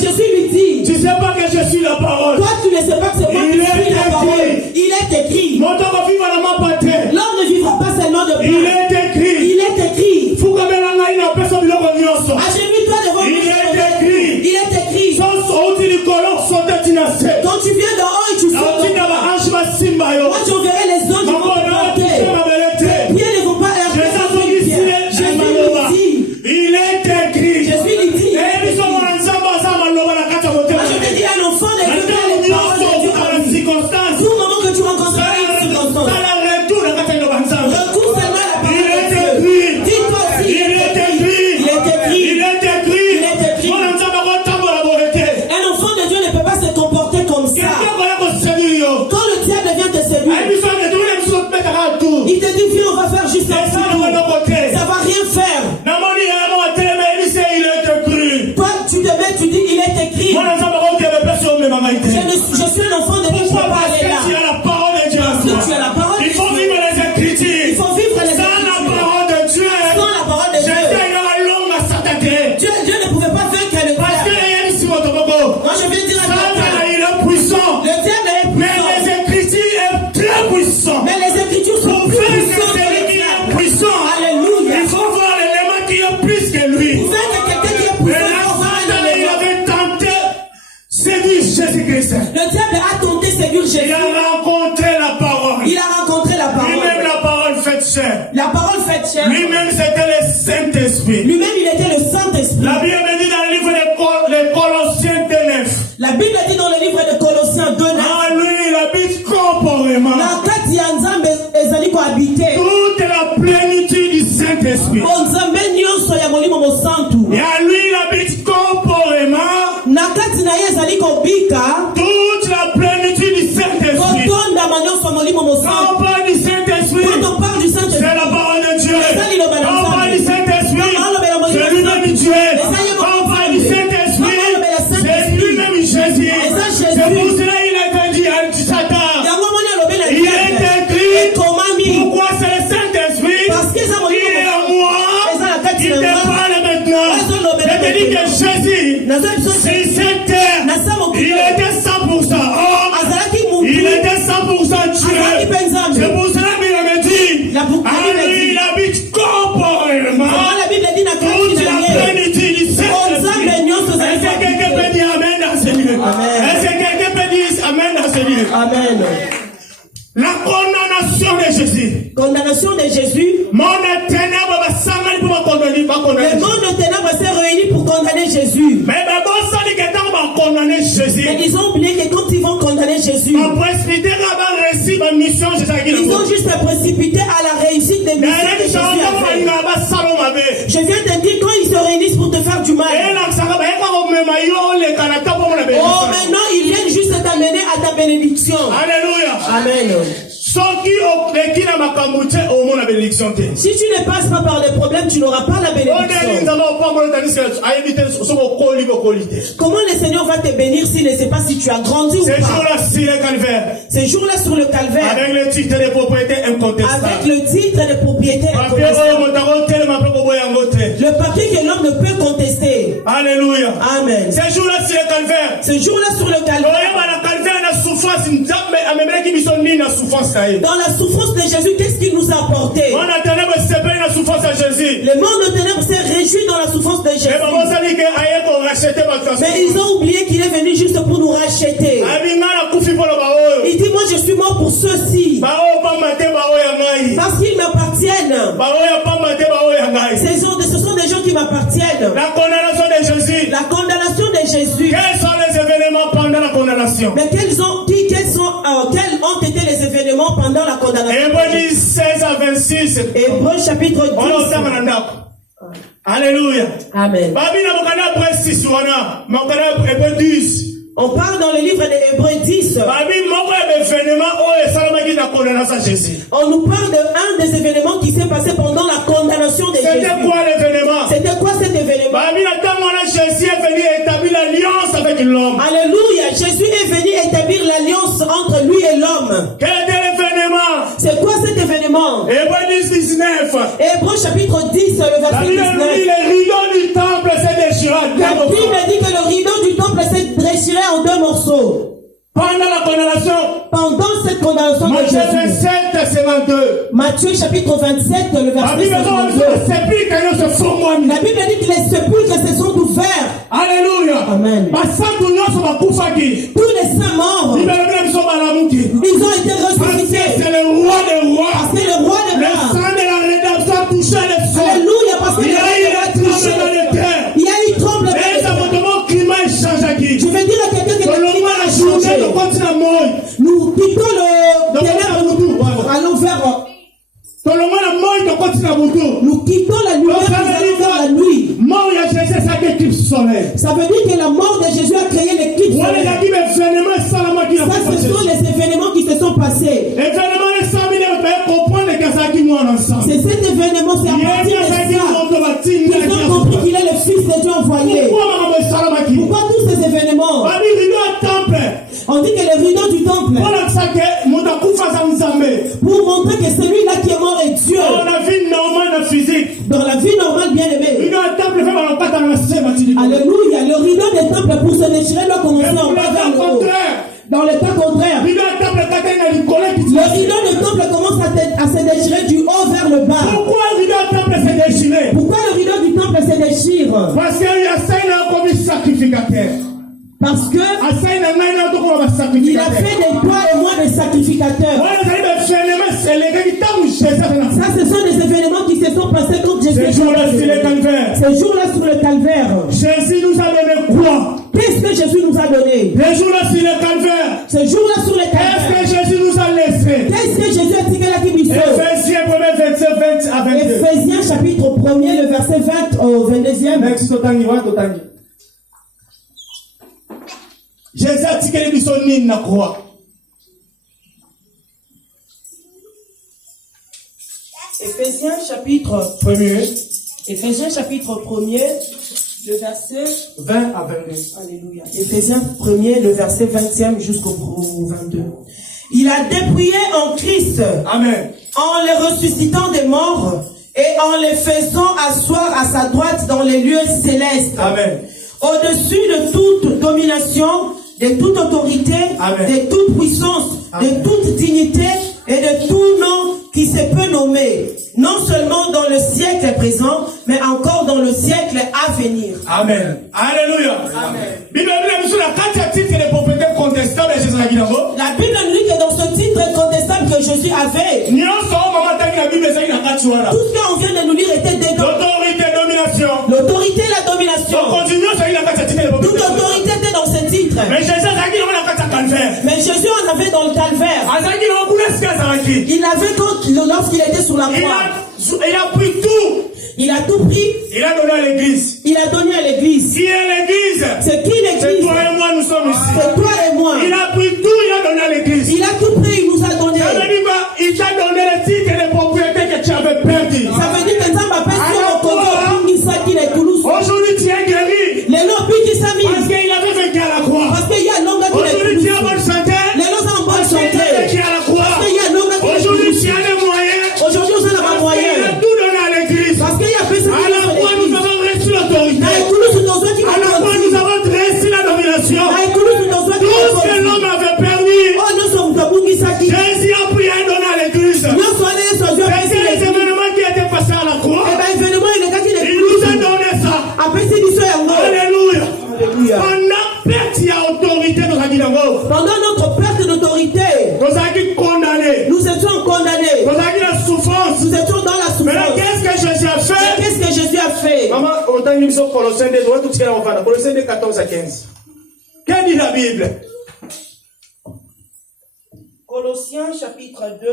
Jésus lui dit, tu sais pas que je suis la parole. Toi tu ne sais pas que c'est moi qui suis la parole. Il est écrit. L'homme ne vivra pas seulement de pain. Il est écrit. Achève-toi devant lui. Il est écrit. Quand tu viens d'en haut et tu sautes, moi j'enverrai les anges qui vont te porter. Tes pieds ne vont pas heurter sur une pierre. Jésus lui dit. Il est écrit. Jésus lui dit. Moi je te dis un enfant de Dieu qui a les paroles de Dieu par lui. Tout moment que tu rencontreras une circonstance, recours seulement à la parole de Dieu. Dis-toi aussi. Il est écrit. Un enfant de Dieu ne peut pas se comporter comme ça. Quand le diable vient te séduire, il te dit viens on va faire juste un petit tour. Ça va rien faire. Toi tu te mets, tu dis il est écrit. Je suis un enfant de Dieu, je ne peux pas aller là. Tu as la parole de Dieu. Tu as la parole de Dieu. Il faut vivre les Écritures. Il faut vivre les Sans la parole de Dieu. Sans la parole de Dieu. Dieu ne pouvait pas vaincre le diable. Moi je viens dire à Satan, puissant. le diable est Mais puissant. les Écritures sont très puissants. Mais les Écritures sont plus puissantes que le diable. Puissant. Alléluia. Il faut voir l'élément qui est plus que lui. Pour vaincre quelqu'un qui est Mais puissant, là, il faut voir un Satan, il élément. avait tenté séduire Jésus-Christ. Le diable a tenté séduire Il Jésus. a rencontré la parole. Il a rencontré la parole. Lui-même, la parole faite chair. La parole faite chair. Lui-même, c'était le Saint-Esprit. Lui-même, il était le Saint-Esprit. La Bible dit dans le livre des Colossiens 2:9. La Bible dit dans le livre de Colossiens 2:9. En lui, il habite corporellement Na kati ya Nzambe ezali kohabite. toute la plénitude du Saint-Esprit. Nzambe nyonso ya molimo mosantu. Et en lui, il habite dit que Jésus, sur cette terre, il était 100% homme, il était 100% Dieu. C'est pour cela qu'il avait dit, il habite corporellement toute la plénitude du Saint-Esprit. Est-ce que quelqu'un peut dire Amen dans ce lieu? Est-ce que quelqu'un peut dire Amen dans ce lieu? Amen. La condamnation de Jésus. Condamnation de Jésus. Le monde de ténèbres s'est réuni pour condamner Jésus. Mais ils ont oublié que quand ils vont condamner Jésus, ils ont juste précipité à la réussite des missions de Jésus. Je viens de dire, quand ils se réunissent pour te faire du mal, oh, maintenant ils viennent juste t'amener à ta bénédiction. Alléluia. Amen. Si tu ne passes pas par les problèmes, tu n'auras pas la bénédiction. Comment le Seigneur va te bénir s'il ne sait pas si tu as grandi ou pas? Ces jours-là sur le calvaire, avec le titre de propriété incontestable, avec le titre de propriété incontestable, le papier que l'homme ne peut contester. Alléluia. Amen. Ces jours-là sur le calvaire, sur le calvaire, dans la souffrance de Jésus, qu'est-ce qu'il nous a apporté? Le monde de ténèbres s'est réjoui dans la souffrance de Jésus. Mais ils ont oublié qu'il est venu juste pour nous racheter. Il dit, moi je suis mort pour ceux-ci, parce qu'ils m'appartiennent. Ce sont des gens qui m'appartiennent. La condamnation de Jésus. La condamnation de Jésus. Quels sont les événements pendant la condamnation? Mais quels ont été les événements pendant la condamnation? Hébreux 16 à 26. Hébreux chapitre 10. Alléluia. Amen. On parle dans le livre de Hébreux 10. On nous parle d'un des événements qui s'est passé pendant la condamnation de Jésus. C'était quoi l'événement? C'était quoi cet événement? Jésus est venu établir l'alliance avec l'homme. Alléluia. Jésus est venu établir l'alliance entre lui et l'homme. Quel était l'événement? C'est quoi cet événement? Hébreux 19. Hébreux chapitre 10, le verset 19. Le rideau du temple s'est déchiré en deux morceaux. La Bible dit que le rideau du temple s'est déchiré en deux morceaux. Pendant la condamnation. Pendant cette condamnation de Matthieu Jésus. 27, c'est 22. Matthieu chapitre 27, le verset 22. La Bible dit que les sépulcres se sont ouverts. Alléluia. Amen. Tous les saints morts, ils ont été ressuscités. C'est le roi des rois. Parce que le roi des rois. Le sang de la rédemption a touché les cieux. Alléluia. Parce que il y a eu tremblement de terre. Il y a eu tremblement de terre. Je vais dire à quelqu'un que le climat a changé. Nous quittons le ténèbre, allons vers. Nous quittons la lumière, nous allons vers la nuit. Ça veut dire que la mort de Jésus a créé l'éclipse solaire. Ça, ce sont les événements qui se sont passés. C'est cet événement, c'est à partir de ça qu'ils ont compris qu'il est le Fils de Dieu envoyé. Pourquoi tous ces événements? On dit que le rideau du temple, pour montrer que celui-là qui est mort est Dieu. Dans la vie normale, bien aimé. Alléluia. Le rideau des temples pour se déchirer doit commencer en bas vers le haut. Dans le cas contraire, le rideau du temple commence à se déchirer du haut vers le bas. Pourquoi le rideau du temple s'est déchiré? Pourquoi le rideau du temple se déchire? Parce qu'il y a ça comme sacrificateur. Parce que il a fait de toi et moi des sacrificateurs. Ça, ce sont des événements qui se sont passés quand Jésus est jours-là sur le calvaire. Ces jours-là sur le calvaire. Jésus nous a donné quoi? Qu'est-ce que Jésus nous a donné? Les jours-là sur le calvaire. Ces jours-là sur le calvaire. Qu'est-ce que Jésus nous a laissé? Qu'est-ce que Jésus a tiré la Bible? Éphésiens 1er verset 20 à 22. Éphésiens chapitre 1er, le verset 20 au 22e. Jésus a tiré les sonines na croix. Éphésiens chapitre 1er. Éphésiens chapitre 1er, le verset 20 à 22. Alléluia. Éphésiens 1er, le verset 20e jusqu'au 22. Il a dépouillé en Christ. Amen. En les ressuscitant des morts et en les faisant asseoir à sa droite dans les lieux célestes. Amen. Au-dessus de toute domination, de toute autorité, Amen. de toute puissance, Amen. de toute dignité et de tout nom qui se peut nommer, non seulement dans le siècle présent, mais encore dans le siècle à venir. Amen. Alléluia. Amen. La Bible nous dit que dans ce titre incontestable que Jésus avait, tout ce qu'on vient de nous lire était dedans. L'autorité, domination. L'autorité et la domination. Toute autorité était dans ce titre. Mais Mais Jésus en avait dans le calvaire. Il avait lorsqu'il était sur la croix. il a pris tout. Il a tout pris. Il a donné à l'église. Il a donné à l'église. Qui est l'église? C'est qui l'église? C'est toi et moi, nous sommes ici. C'est toi et moi. Il a pris tout, il a donné à l'église. Il a tout pris, il nous a donné. Ça veut dire quoi? Il t'a donné les titres et les propriétés que tu avais perdu. Ça veut dire que Nzamba pèse au Congo, Pingisaki, les Toulouse. Aujourd'hui, tu es guéri. Les lots Pingisami. Parce qu'il avait vaincu à la croix. Parce qu'il y a l'onga qui est Aujourd'hui, tu es en bonne santé. les lots sont en bonne Parce qu'il santé. a vaincu à la croix. Parce qu'il y a l'onga qui est Aujourd'hui, tu as les moyens. Aujourd'hui, on a Parce moyen. qu'il a tout donné à l'église. Parce qu'il y a personne À la croix, nous avons reçu l'autorité. na Toulouse, nous avons qui À la croix, nous avons reçu la domination. na Toulouse, nous avons Tout ce que l'homme avait perdu, oh, nous sommes Pingisaki. Jésus a pris et donné à l'église. Nous sommes allés sur Dieu. C'était les événements qui étaient passés à la croix. Eh bien, événement, il est là qui est Il nous a donné ça. après, c'est du soin. Alléluia. Alléluia. Pendant perte, il y a autorité dans la Guinée. Pendant notre perte d'autorité, Nous avons condamné. nous étions condamnés. Nous avons la souffrance. Nous étions dans la Mais là, souffrance. qu'est-ce que Jésus a fait? Qu'est-ce que Jésus a fait? Maman, autant nous sommes Colossiens 2, tout ce qu'il y a Colossiens 2, 14 à 15. Qu'est-ce que dit la Bible? Colossiens chapitre 2.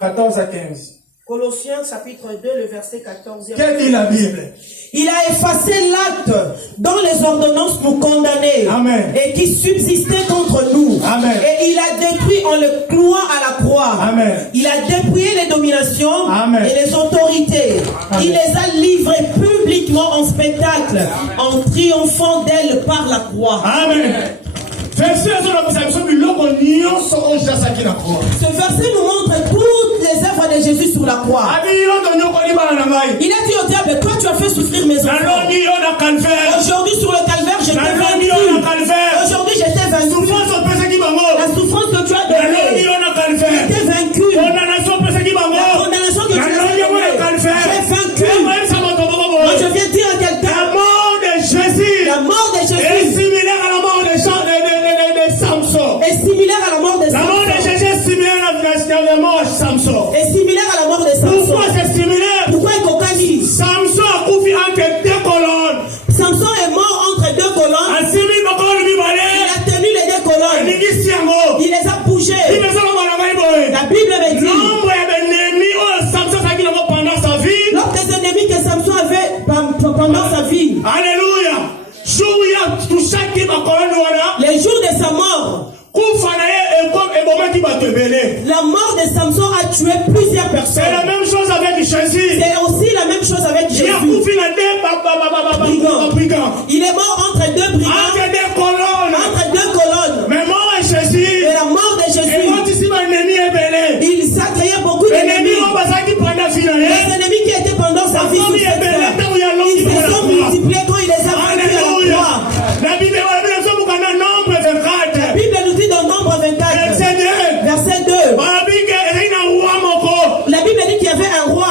14 à 15. Colossiens chapitre 2, le verset 14. Qu'est-ce que dit la Bible? Il a effacé l'acte dont les ordonnances nous condamnaient. Amen. Et qui subsistait contre nous. Amen. Et il a détruit en le clouant à la croix. Amen. Il a dépouillé les dominations. Amen. Et les autorités. Amen. Il les a livrées publiquement en spectacle, en triomphant d'elles par la croix. Amen. Ce verset nous montre toutes les œuvres de Jésus sur la croix. Il a dit au diable, toi tu as fait souffrir mes enfants. Aujourd'hui sur le calvaire, je t'ai vaincu. Aujourd'hui je t'ai vaincu. La souffrance que tu as donnée, je t'ai vaincu. La condamnation que tu as donnée, j'ai vaincu. Moi je viens dire à quelqu'un, la mort de Jésus est similaire à la mort de Samson. est similaire à la mort de La mort de Samson. Jésus est similaire à la mort de Samson. Est similaire à la mort de Samson. Pourquoi c'est similaire? Pourquoi il cocagne? Samson a coupé entre deux colonnes. Samson est mort entre deux colonnes. Il a tenu les deux colonnes. Il les a bougées. La Bible me dit, l'autre des ennemis que Samson avait pendant sa vie, Alléluia. les jours de sa mort, la mort de Samson a tué plusieurs C'est personnes. la même chose avec Jésus. C'est aussi la même chose avec Il a Jésus. coupé les deux brigands. Il est mort entre deux brigands, Entre deux colonnes. entre deux colonnes. Mais mort à Jésus. Et la mort de Et Jésus, quand ici, un ennemi est belé. il s'est créé beaucoup L'ennemi, d'ennemis. on va s'en prendre Les ennemis qui étaient pendant sa vie sur cette terre, ils se sont multipliés quand il les a vaincus à la Alléluia. croix. La Bible nombre 24. La Bible nous dit dans Nombre 24, Verset 2. verset 2, la Bible dit qu'il y avait un roi.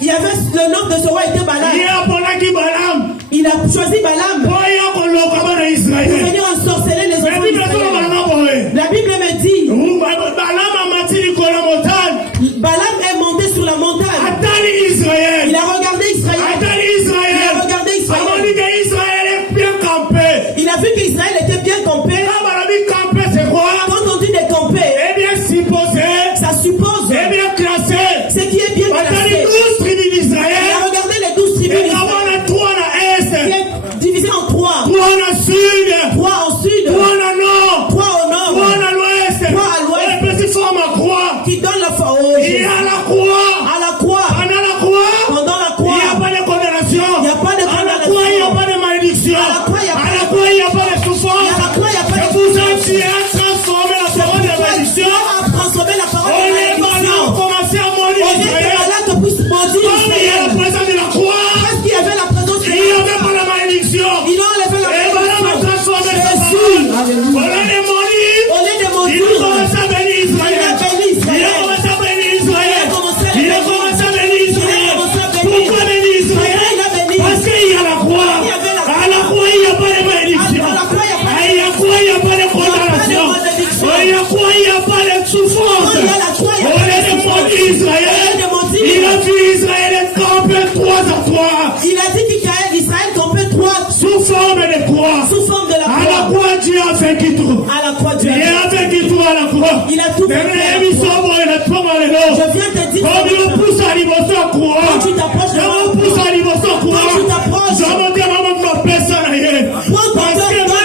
Il y avait le nom de ce roi était Balaam. Il a choisi Balaam pour venir ensorceler les enfants d'Israël. La Bible me dit, Balaam est monté sur la montagne. Il a regardé Israël. Il a regardé Israël. Il a vu qu'Israël était bien campé. Quand on dit de camper, ça suppose ce qui est bien classé. Il a regardé les 12 tribus d'Israël qui est divisé Israël, il a vu Israël camper 3 à 3. Il a dit qu'Israël campait 3 sous forme de croix. Sous forme de la croix. À la croix, Dieu a vaincu tout. À la croix, Dieu a vaincu tout à la croix. Il a tout fait. Je viens te dire. Quand tu pousses à l'émotion à croix. Quand tu t'approches de la croix. Quand tu t'approches. Ça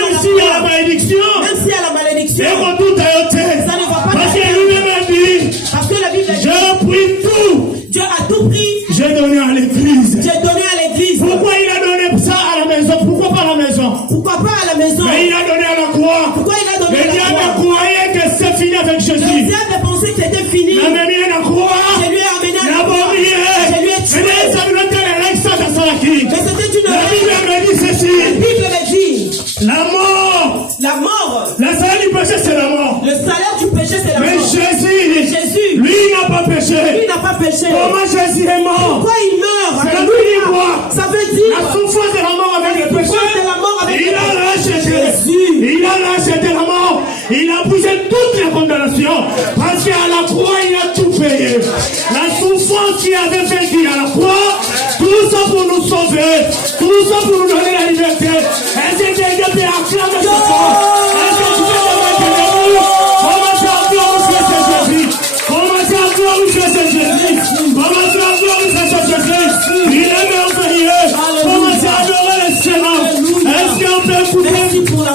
même s'il y a la malédiction. Ça ne va pas. Parce que lui-même a dit. Parce que la Bible a dit. J'ai pris tout. Dieu a tout pris. J'ai donné à l'église. J'ai donné à l'église. Pourquoi il a donné ça à la maison? Pourquoi pas à la maison? Pourquoi pas à la maison? Mais il a donné à la croix. Pourquoi il a donné à la croix? Le diable croyait que c'est fini avec Jésus. Le diable pensait que c'était fini. Il a mis à la croix. Je lui ai amené à la croix. Je lui ai tué. Mais c'était une la Bible me dit ceci. La Bible me dit. La mort. La mort. Le salaire du péché, c'est la mort. Le salaire du péché, c'est la mort. Mais Jésus, lui n'a pas péché. Lui n'a pas péché. Comment Jésus est mort? Pourquoi il meurt? Ça veut dire quoi? Ça veut dire la souffrance de la mort avec le péché. Il a racheté Jésus. Il a racheté la mort. Il a brisé toute la condamnation. Parce qu'à la croix, il a tout payé. La souffrance qu'il avait vécue à la croix, tout ça pour nous sauver, tout ça pour nous donner la liberté. Est-ce que quelqu'un peut acclamer ce soir? Est-ce que tu peux le mettre debout? Commencez à glorifier ce Jésus. Commencez à glorifier ce Jésus. Commencez à glorifier ce Jésus. Il est merveilleux. Commencez à adorer le Seigneur. Est-ce qu'on peut écouter?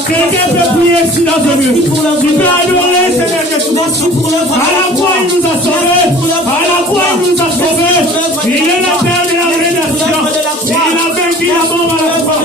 Quelqu'un peut prier ici dans le lieu. Tu peux adorer le Seigneur Jésus. À la croix, il nous a sauvés. À la croix, il nous a sauvés. Il est la terre de la rédemption. Il a vaincu la mort à la croix.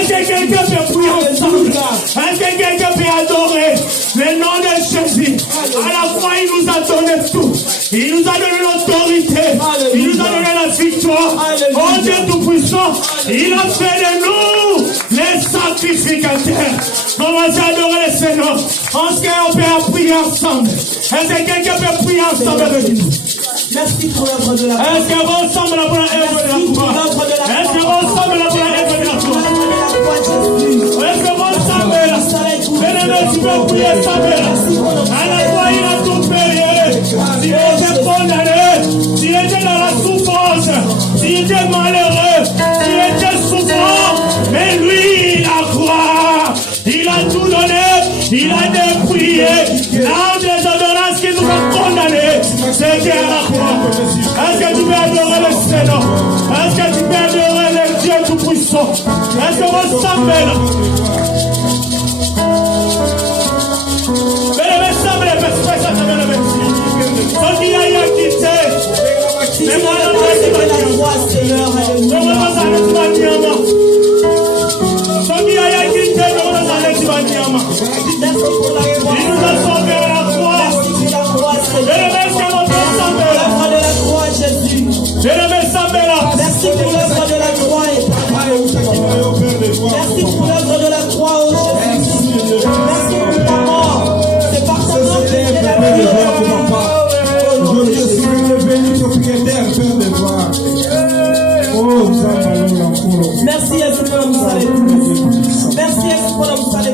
Est-ce que quelqu'un peut prier ensemble? Est-ce que quelqu'un peut adorer le nom de Jésus? À la croix, il nous a donné tout. Il nous a donné l'autorité. Il nous a donné la victoire. Oh Dieu Tout-Puissant, il a fait de nous les sacrificateurs. Commencez à adorer le Seigneur. Est-ce qu'on peut prier ensemble? Est-ce que quelqu'un peut prier ensemble avec nous? Merci pour l'œuvre de la croix. Est-ce qu'on va ensemble pour l'œuvre de la croix? Est-ce qu'on va ensemble pour l'œuvre de la croix? Est-ce qu'on va ensemble? Bien-aimé, tu peux prier ensemble. À la croix, il a tout payé. Tu étais condamné. Tu étais dans la souffrance. Tu étais malheureux. Tu étais souffrant. Mais lui, la croix, il a tout donné. Il a déprié. L'âme des ordonnances qui nous a condamnés, c'était à la croix. Est-ce que tu peux adorer le Seigneur? Est-ce que tu peux adorer le Dieu Tout-Puissant? Est-ce que vous semblez là? Merci pour l'œuvre de la croix. Merci pour l'œuvre de la croix, oh Jésus. Merci pour ta mort. C'est par ta mort que j'ai la vie. Aujourd'hui, je suis béni propriétaire, Père de gloire. Oh, merci Jésus pour la moussale. Merci Jésus pour la moussale.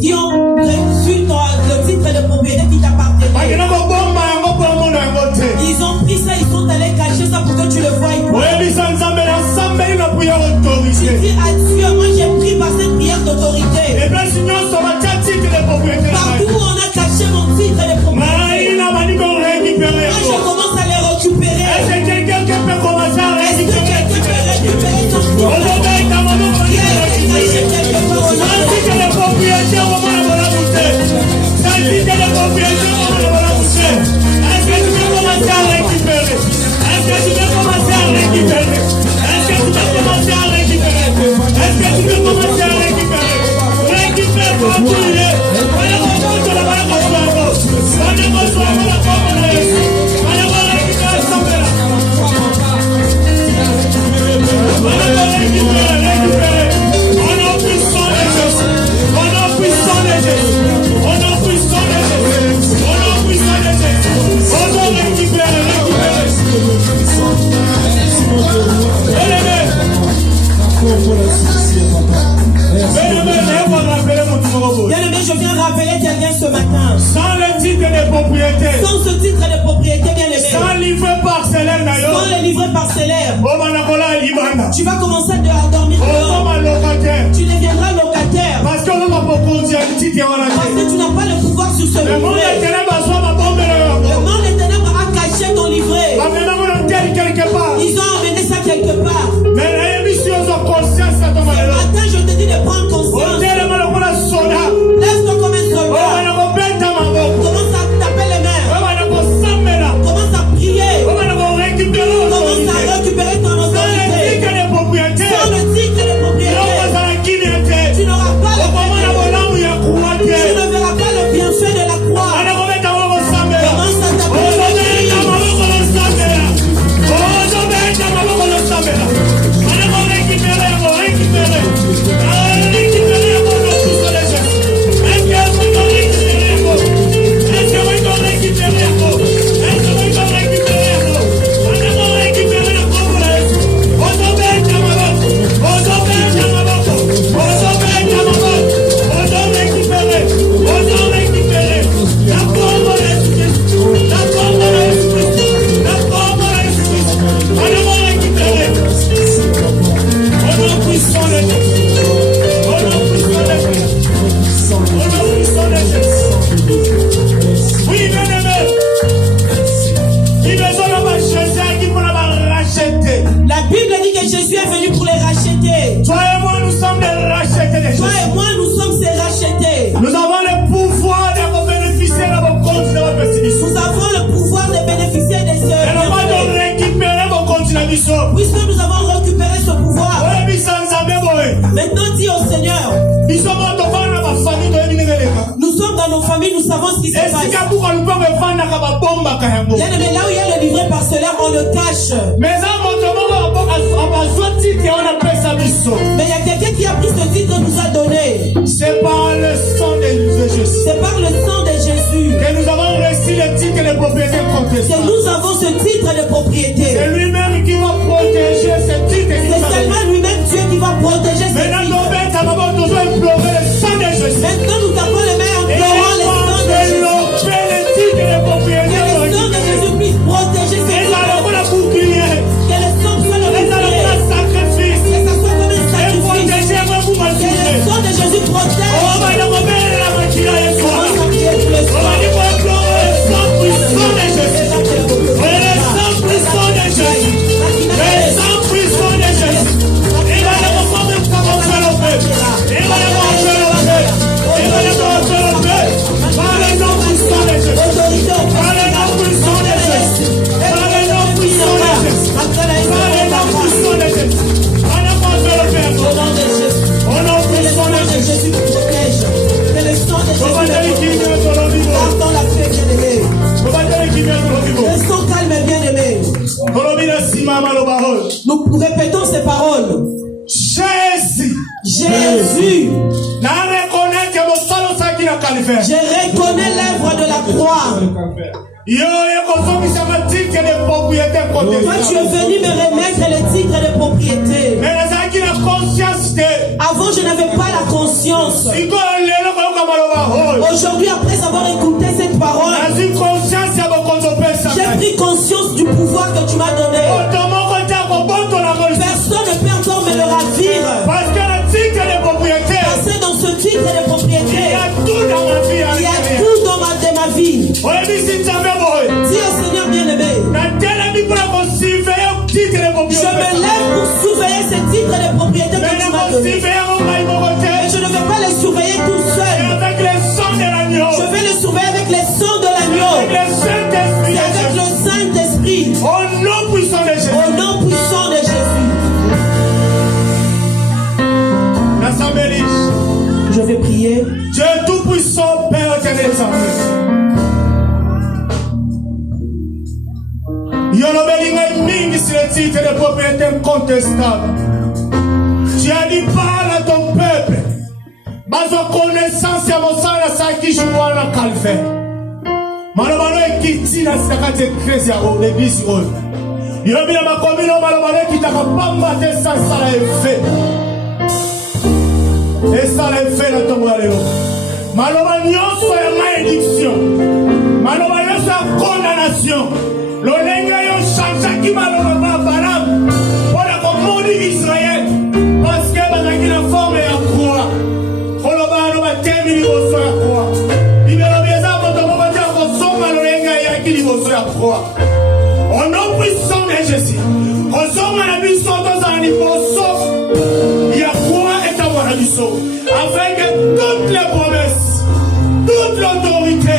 qui ont reçu le titre de propriété qui t'appartenait. Ils ont pris ça, ils sont allés cacher ça pour que tu le vois. Tu dis à Dieu, moi j'ai pris par cette prière d'autorité. Partout où on a caché mon titre de propriété, moi je commence à les récupérer. Est-ce que quelqu'un peut récupérer son titre? Bien-aimé, je viens rappeler quelqu'un ce matin. Sans le titre de propriété. Sans ce titre de propriété, bien-aimé. Sans livret parcellaire d'ailleurs. Sans le livret parcellaire. Tu vas commencer à dormir dehors. Tu deviendras locataire. Parce que tu n'as pas le pouvoir sur ce livret. Le monde des ténèbres a caché ton livret. Ils ont amené ça quelque part. Ce matin, je te dis de prendre conscience. Laisse-toi comme un soldat. Commence à taper les mains. Commence à prier. Commence à récupérer ton autorité. Sans le titre de propriété, tu n'auras pas le bienfait. Tu ne verras pas le bienfait de la croix. Commence à taper les mains. La Bible dit que Jésus est venu pour les racheter. Toi et moi, nous sommes des rachetés des Toi et moi, nous sommes ces rachetés. Nous avons le pouvoir de bénéficier de vos comptes de votre bénédiction. Nous avons le pouvoir de bénéficier de ce. Et nous avons récupéré vos comptes de bénédiction. Puisque nous avons récupéré ce pouvoir. Maintenant, dis au Seigneur. Nous sommes dans nos familles, nous savons ce qui se passe. Bien aimé, là où il y a le livret parcellaire, on le cache. Mais il y a quelqu'un qui a pris ce titre et nous a donné. C'est par le sang de Jésus. C'est par le sang de Jésus que nous avons reçu le titre de propriété contestable. Que nous avons ce titre de propriété. C'est lui-même qui va protéger ce titre. C'est seulement lui-même Dieu qui va protéger ce titre. Maintenant, nous avons besoin d'implorer le sang de Jésus. Maintenant, nous tapons les mains en pleurant le sang de Jésus. Que le titre de propriété. Que le sang de Jésus puisse protéger ce titre. Que le sang soit le sacrifice. Que ça soit comme un sacrifice. Que le sang de Jésus protège. Restons calmes, bien-aimés. Nous répétons ces paroles. Jésus. Je reconnais l'œuvre de la croix. Toi, tu es venu me remettre le titre de propriété. Avant, je n'avais pas la conscience. Aujourd'hui, après avoir écouté cette parole, j'ai pris conscience du pouvoir que tu m'as donné. Personne ne peut encore me le ravir. Parce que dans ce titre de propriété, il y a tout dans ma vie. Dis au Seigneur bien-aimé, je me lève pour surveiller ce titre de propriété que tu m'as donné. Mais je ne vais pas les surveiller tout seul. Je vais les surveiller avec les sons de l'agneau. Et avec le Saint-Esprit. Au nom puissant de Jésus. Je vais prier. Dieu tout-puissant, Père éternel, sur le titre de propriété incontestable. Tu as dit parle à ton peuple. Baso connaissance ya mosala saki jouwa na calvaire. Malobalo ekiti na sakati eklesi ya l'église oyo. Yobi na makomino malobalo ekitaka pamba te sala efe. Esala efe na tongo ya lelo. Maloba nyonso ya malédiction. Maloba nyonso ya condamnation. L'olenga yo chanchaki maloba ba Balaam. Pour la commande d'Israël. Parce que bazaki na forme ya croix. Oloba aloba temi liboso ya croix. Libelo bieza moto moba tia kosonga l'olenga yaki liboso ya croix. Au nom puissant de Jésus. Kosonga na biso tozala liboso ya croix et avoir la biso. Afin que toutes les promesses, toute l'autorité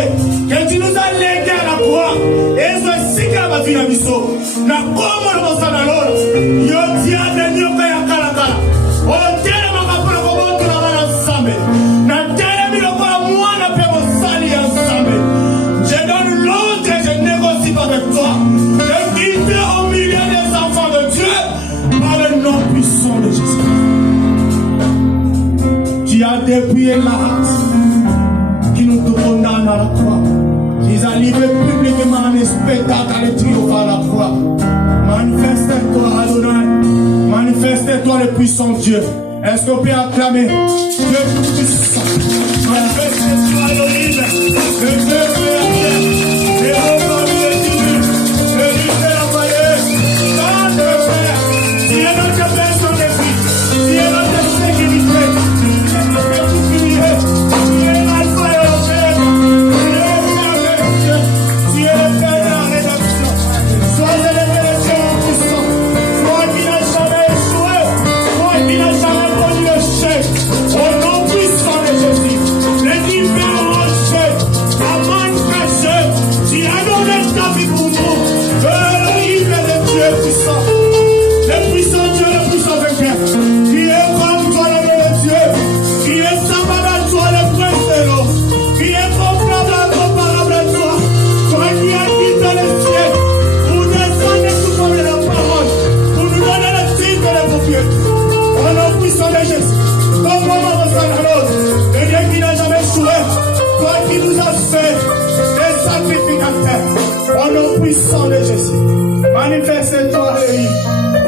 que tu nous as léguées à la croix, et soit si que la vie na biso. Na komo le bosana lolo. Yo tia de nyoka ya kala kala. O tele makapula kwa bonto na bana sambe. Na tele miloko la mwana pe mosali ya sambe. Je donne l'ordre et je négocie avec toi. De quitter au milieu des enfants de Dieu par le nom puissant de Jésus. Tu as dépouillé la race qui nous condamne à la croix. Tu as livré publiquement un spectacle à triomphe à la croix. Manifeste-toi, Adonai. Manifeste-toi, le puissant Dieu. Est-ce qu'on peut acclamer Dieu puissant? Manifeste-toi, Elohim. Le Dieu de la terre. Et au famille de Dieu. Le Dieu de la vallée. Tant de frères. Si elle a de personne de vie. Si elle a de sécurité. Si elle a de sécurité. Si elle a de sécurité. Si elle a de rédemption. Soyez les bénédictions puissants. Toi qui n'as jamais échoué. Toi qui n'as jamais connu le chef. Au nom puissant de Jésus. Les divins rochers. La main cachée. Tu as donné ta vie pour nous. Elohim est le Dieu puissant. Le puissant Dieu, le puissant vainqueur. Qui est comme toi le vrai Dieu. Qui est semblable à toi le prince de l'eau. Qui est comparable à toi. Toi qui as quitté le ciel. Pour descendre sous forme de la parole. Pour nous donner le titre de propriété. Au nom puissant de Jésus. Comme moi, mon Salvador. Le Dieu qui n'a jamais échoué. Toi qui nous as fait des sacrificateurs. Au nom puissant de Jésus. Manifeste-toi, Elohim.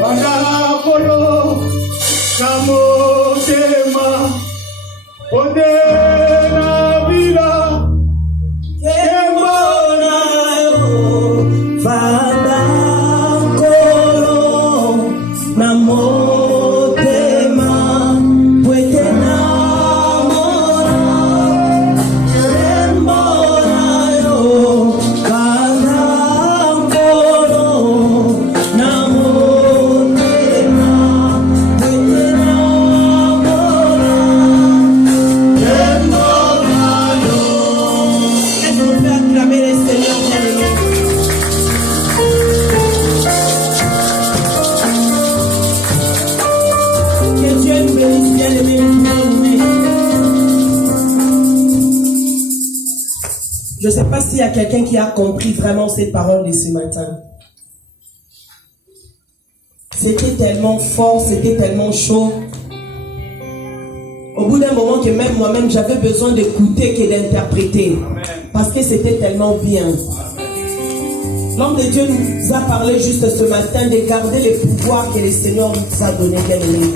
Wanakolo, Kamotema, Odena Bila, Emonayo, Vadakolo, Namotema, Pwetena Mora, Emonayo, Vadakolo, Namotema, Pwetena Mora, Emonayo. Est-ce qu'on peut acclamer les Seigneurs dans le nom? Que Dieu nous bénisse, bien-aimés, nous bénisse. Je ne sais pas s'il y a quelqu'un qui a compris vraiment cette parole de ce matin. C'était tellement fort, c'était tellement chaud. Au bout d'un moment que même moi-même j'avais besoin d'écouter que d'interpréter. Parce que c'était tellement bien. L'homme de Dieu nous a parlé juste ce matin de garder les pouvoirs que le Seigneur nous a donnés, bien aimés.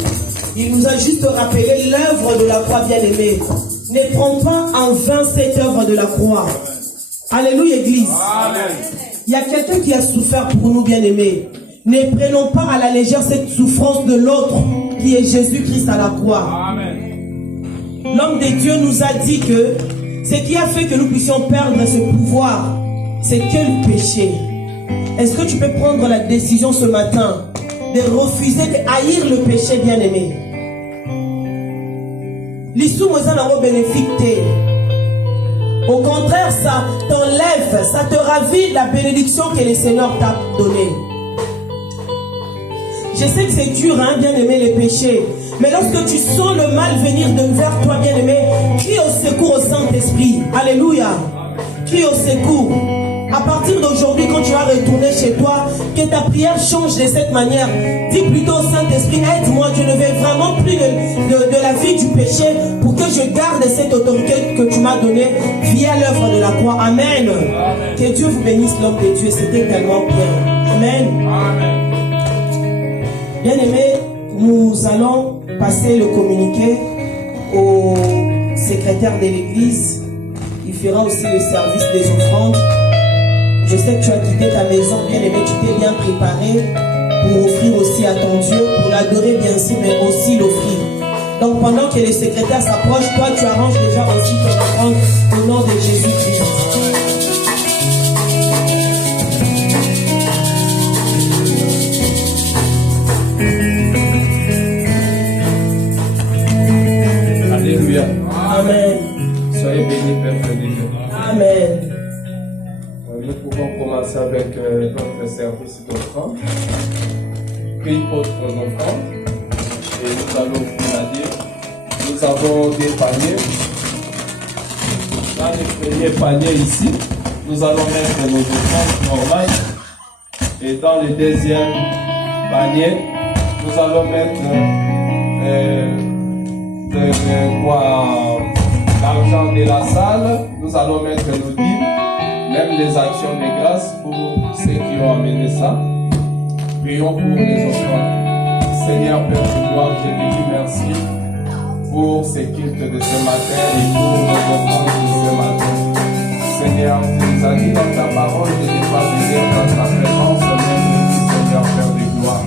Il nous a juste rappelé l'œuvre de la croix bien-aimée. Ne prends pas en vain cette œuvre de la croix. Alléluia, Église. Amen. Il y a quelqu'un qui a souffert pour nous, bien-aimés. Ne prenons pas à la légère cette souffrance de l'autre, qui est Jésus-Christ à la croix. Amen. L'homme de Dieu nous a dit que ce qui a fait que nous puissions perdre ce pouvoir, c'est que le péché. Est-ce que tu peux prendre la décision ce matin de refuser, de haïr le péché, bien-aimé? L'issue est bénéfique. Au contraire, ça t'enlève, ça te ravit la bénédiction que le Seigneur t'a donnée. Je sais que c'est dur, hein, bien-aimé, les péchés. Mais lorsque tu sens le mal venir vers toi, bien-aimé, crie au secours au Saint-Esprit. Alléluia. Crie au secours. À partir d'aujourd'hui, quand tu vas retourner chez toi, que ta prière change de cette manière. Dis plutôt au Saint-Esprit, aide-moi, je ne veux vraiment plus de la vie du péché pour que je garde cette autorité que tu m'as donnée via l'œuvre de la croix. Amen. Amen. Que Dieu vous bénisse, l'homme de Dieu. C'était tellement bien. Amen. Amen. Bien-aimés, nous allons passer le communiqué au secrétaire de l'église. Il fera aussi le service des offrandes. Je sais que tu as quitté ta maison, bien-aimé, tu t'es bien préparé pour offrir aussi à ton Dieu, pour l'adorer bien sûr, mais aussi l'offrir. Donc pendant que le secrétaire s'approche, toi tu arranges déjà aussi ton offrande au nom de Jésus-Christ. Alléluia. Amen. Soyez bénis, Père Dieu. Amen. Nous pouvons commencer avec notre service d'offrande. Prie pour nos offrandes. Et nous allons vous la dire. Nous avons des paniers. Dans les premiers paniers ici, nous allons mettre nos offrandes normales. Et dans le deuxième panier, nous allons mettre l'argent de la salle. Nous allons mettre nos dîmes, même les actions de grâce pour ceux qui ont amené ça. Prions pour les offrandes. Seigneur Père de gloire, je te dis merci pour ce culte de ce matin et pour nos offrandes de ce matin. Seigneur, tu nous as dit dans ta parole de ne pas venir dans ta présence, même Seigneur Père de gloire.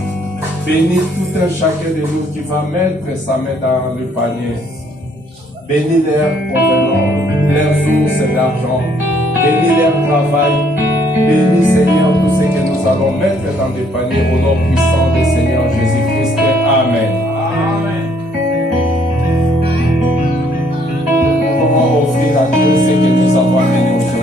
Bénis tout un chacun de nous qui va mettre sa main dans le panier. Bénis leur provenance, leurs sources d'argent. Bénis leur travail. Bénis, Seigneur, tout ce que nous allons mettre dans des paniers au nom puissant du Seigneur Jésus-Christ. Amen. Amen. Nous pouvons offrir à Dieu ce que nous avons amené aujourd'hui.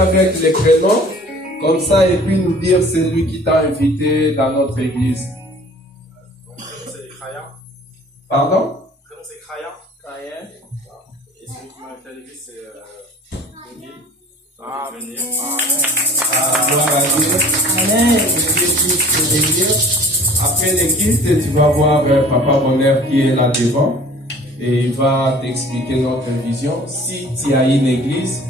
Avec les prénoms, comme ça, et puis nous dire c'est lui qui t'a invité dans notre église. Pardon? fils Amen. Gloire à Dieu. Amen. Après les kits, tu vas voir Papa Bonheur qui est là devant et il va t'expliquer notre vision. Si tu as une église,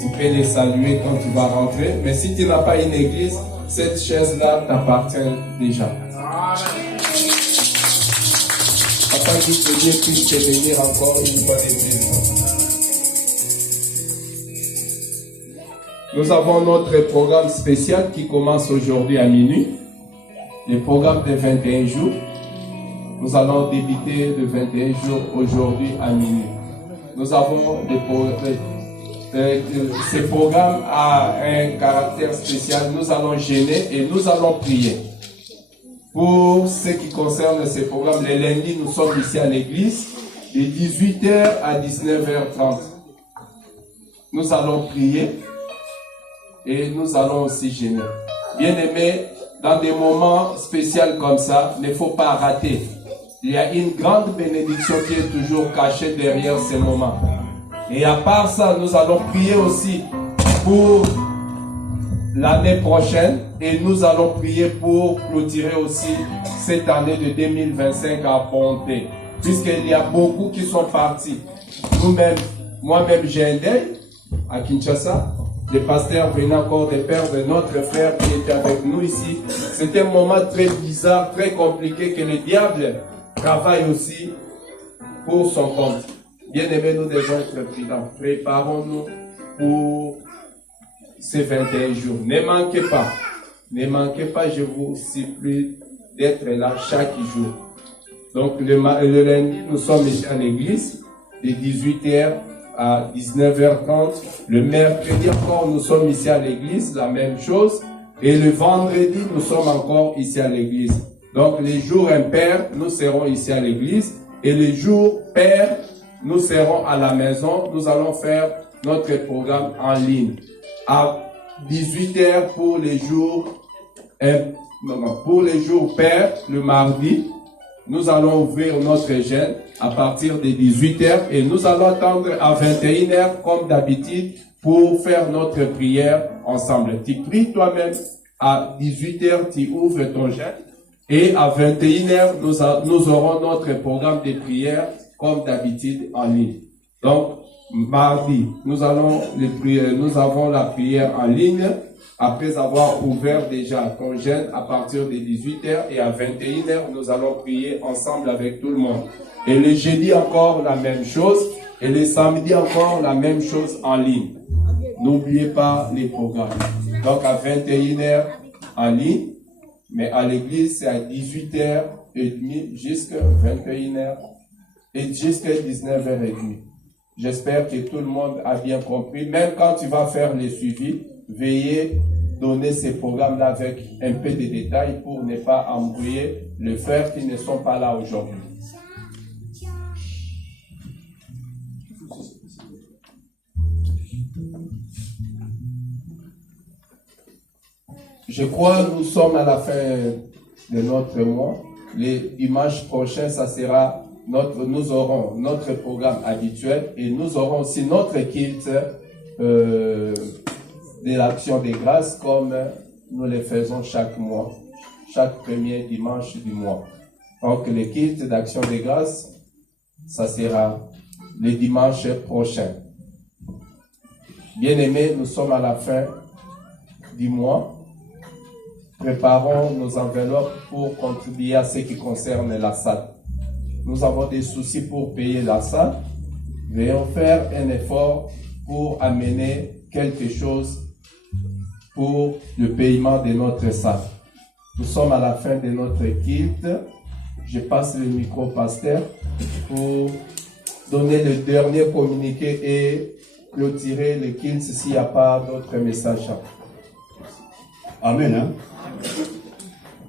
tu peux les saluer quand tu vas rentrer. Mais si tu n'as pas une église, cette chaise-là t'appartient déjà. Papa, que Dieu puisse te bénir encore une fois de plus. Nous avons notre programme spécial qui commence aujourd'hui à minuit. Le programme de 21 jours. Nous allons débuter de 21 jours aujourd'hui à minuit. Nous avons ce programme a un caractère spécial. Nous allons jeûner et nous allons prier. Pour ce qui concerne ce programme, les lundis, nous sommes ici à l'église de 18h à 19h30. Nous allons prier et nous allons aussi jeûner. Bien-aimés, dans des moments spéciaux comme ça, il ne faut pas rater. Il y a une grande bénédiction qui est toujours cachée derrière ces moments. Et à part ça, nous allons prier aussi pour l'année prochaine et nous allons prier pour clôturer aussi cette année de 2025 à bonté. Puisqu'il y a beaucoup qui sont partis. Nous-mêmes, moi-même j'ai un deuil à Kinshasa. Le pasteur venait encore de perdre notre frère qui était avec nous ici. C'était un moment très bizarre, très compliqué que le diable travaille aussi pour son compte. Bien-aimés, nous devons être prudents. Préparons-nous pour ces 21 jours. Ne manquez pas. Ne manquez pas, je vous supplie d'être là chaque jour. Donc le lundi, nous sommes ici à l'église de 18h à 19h30. Le mercredi encore, nous sommes ici à l'église, la même chose. Et le vendredi, nous sommes encore ici à l'église. Donc les jours impairs, nous serons ici à l'église. Et les jours pairs, nous serons à la maison. Nous allons faire notre programme en ligne. À 18h pour les jours pairs, le mardi, nous allons ouvrir notre jeûne à partir de 18h et nous allons attendre à 21h comme d'habitude pour faire notre prière ensemble. Tu pries toi-même, à 18h tu ouvres ton jeûne et à 21h nous aurons notre programme de prière comme d'habitude en ligne. Donc, mardi, nous avons la prière en ligne après avoir ouvert déjà ton jeûne à partir de 18h et à 21h, nous allons prier ensemble avec tout le monde. Et le jeudi encore la même chose et le samedi encore la même chose en ligne. N'oubliez pas les programmes. Donc à 21h en ligne, mais à l'église c'est à 18h30 jusqu'à 21h et jusqu'à 19h30. J'espère que tout le monde a bien compris. Même quand tu vas faire les suivis, veuillez donner ces programmes-là avec un peu de détails pour ne pas embrouiller les frères qui ne sont pas là aujourd'hui. Je crois que nous sommes à la fin de notre mois. Les dimanches prochains, ça sera nous aurons notre programme habituel et nous aurons aussi notre culte de l'action des grâces comme nous le faisons chaque mois, chaque premier dimanche du mois. Donc le culte d'action des grâces, ça sera le dimanche prochain. Bien-aimés, nous sommes à la fin du mois. Préparons nos enveloppes pour contribuer à ce qui concerne la salle. Nous avons des soucis pour payer la salle. Veuillons faire un effort pour amener quelque chose pour le paiement de notre salle. Nous sommes à la fin de notre culte. Je passe le micro au pasteur pour donner le dernier communiqué et clôturer le culte s'il n'y a pas d'autres messages. Amen. Hein?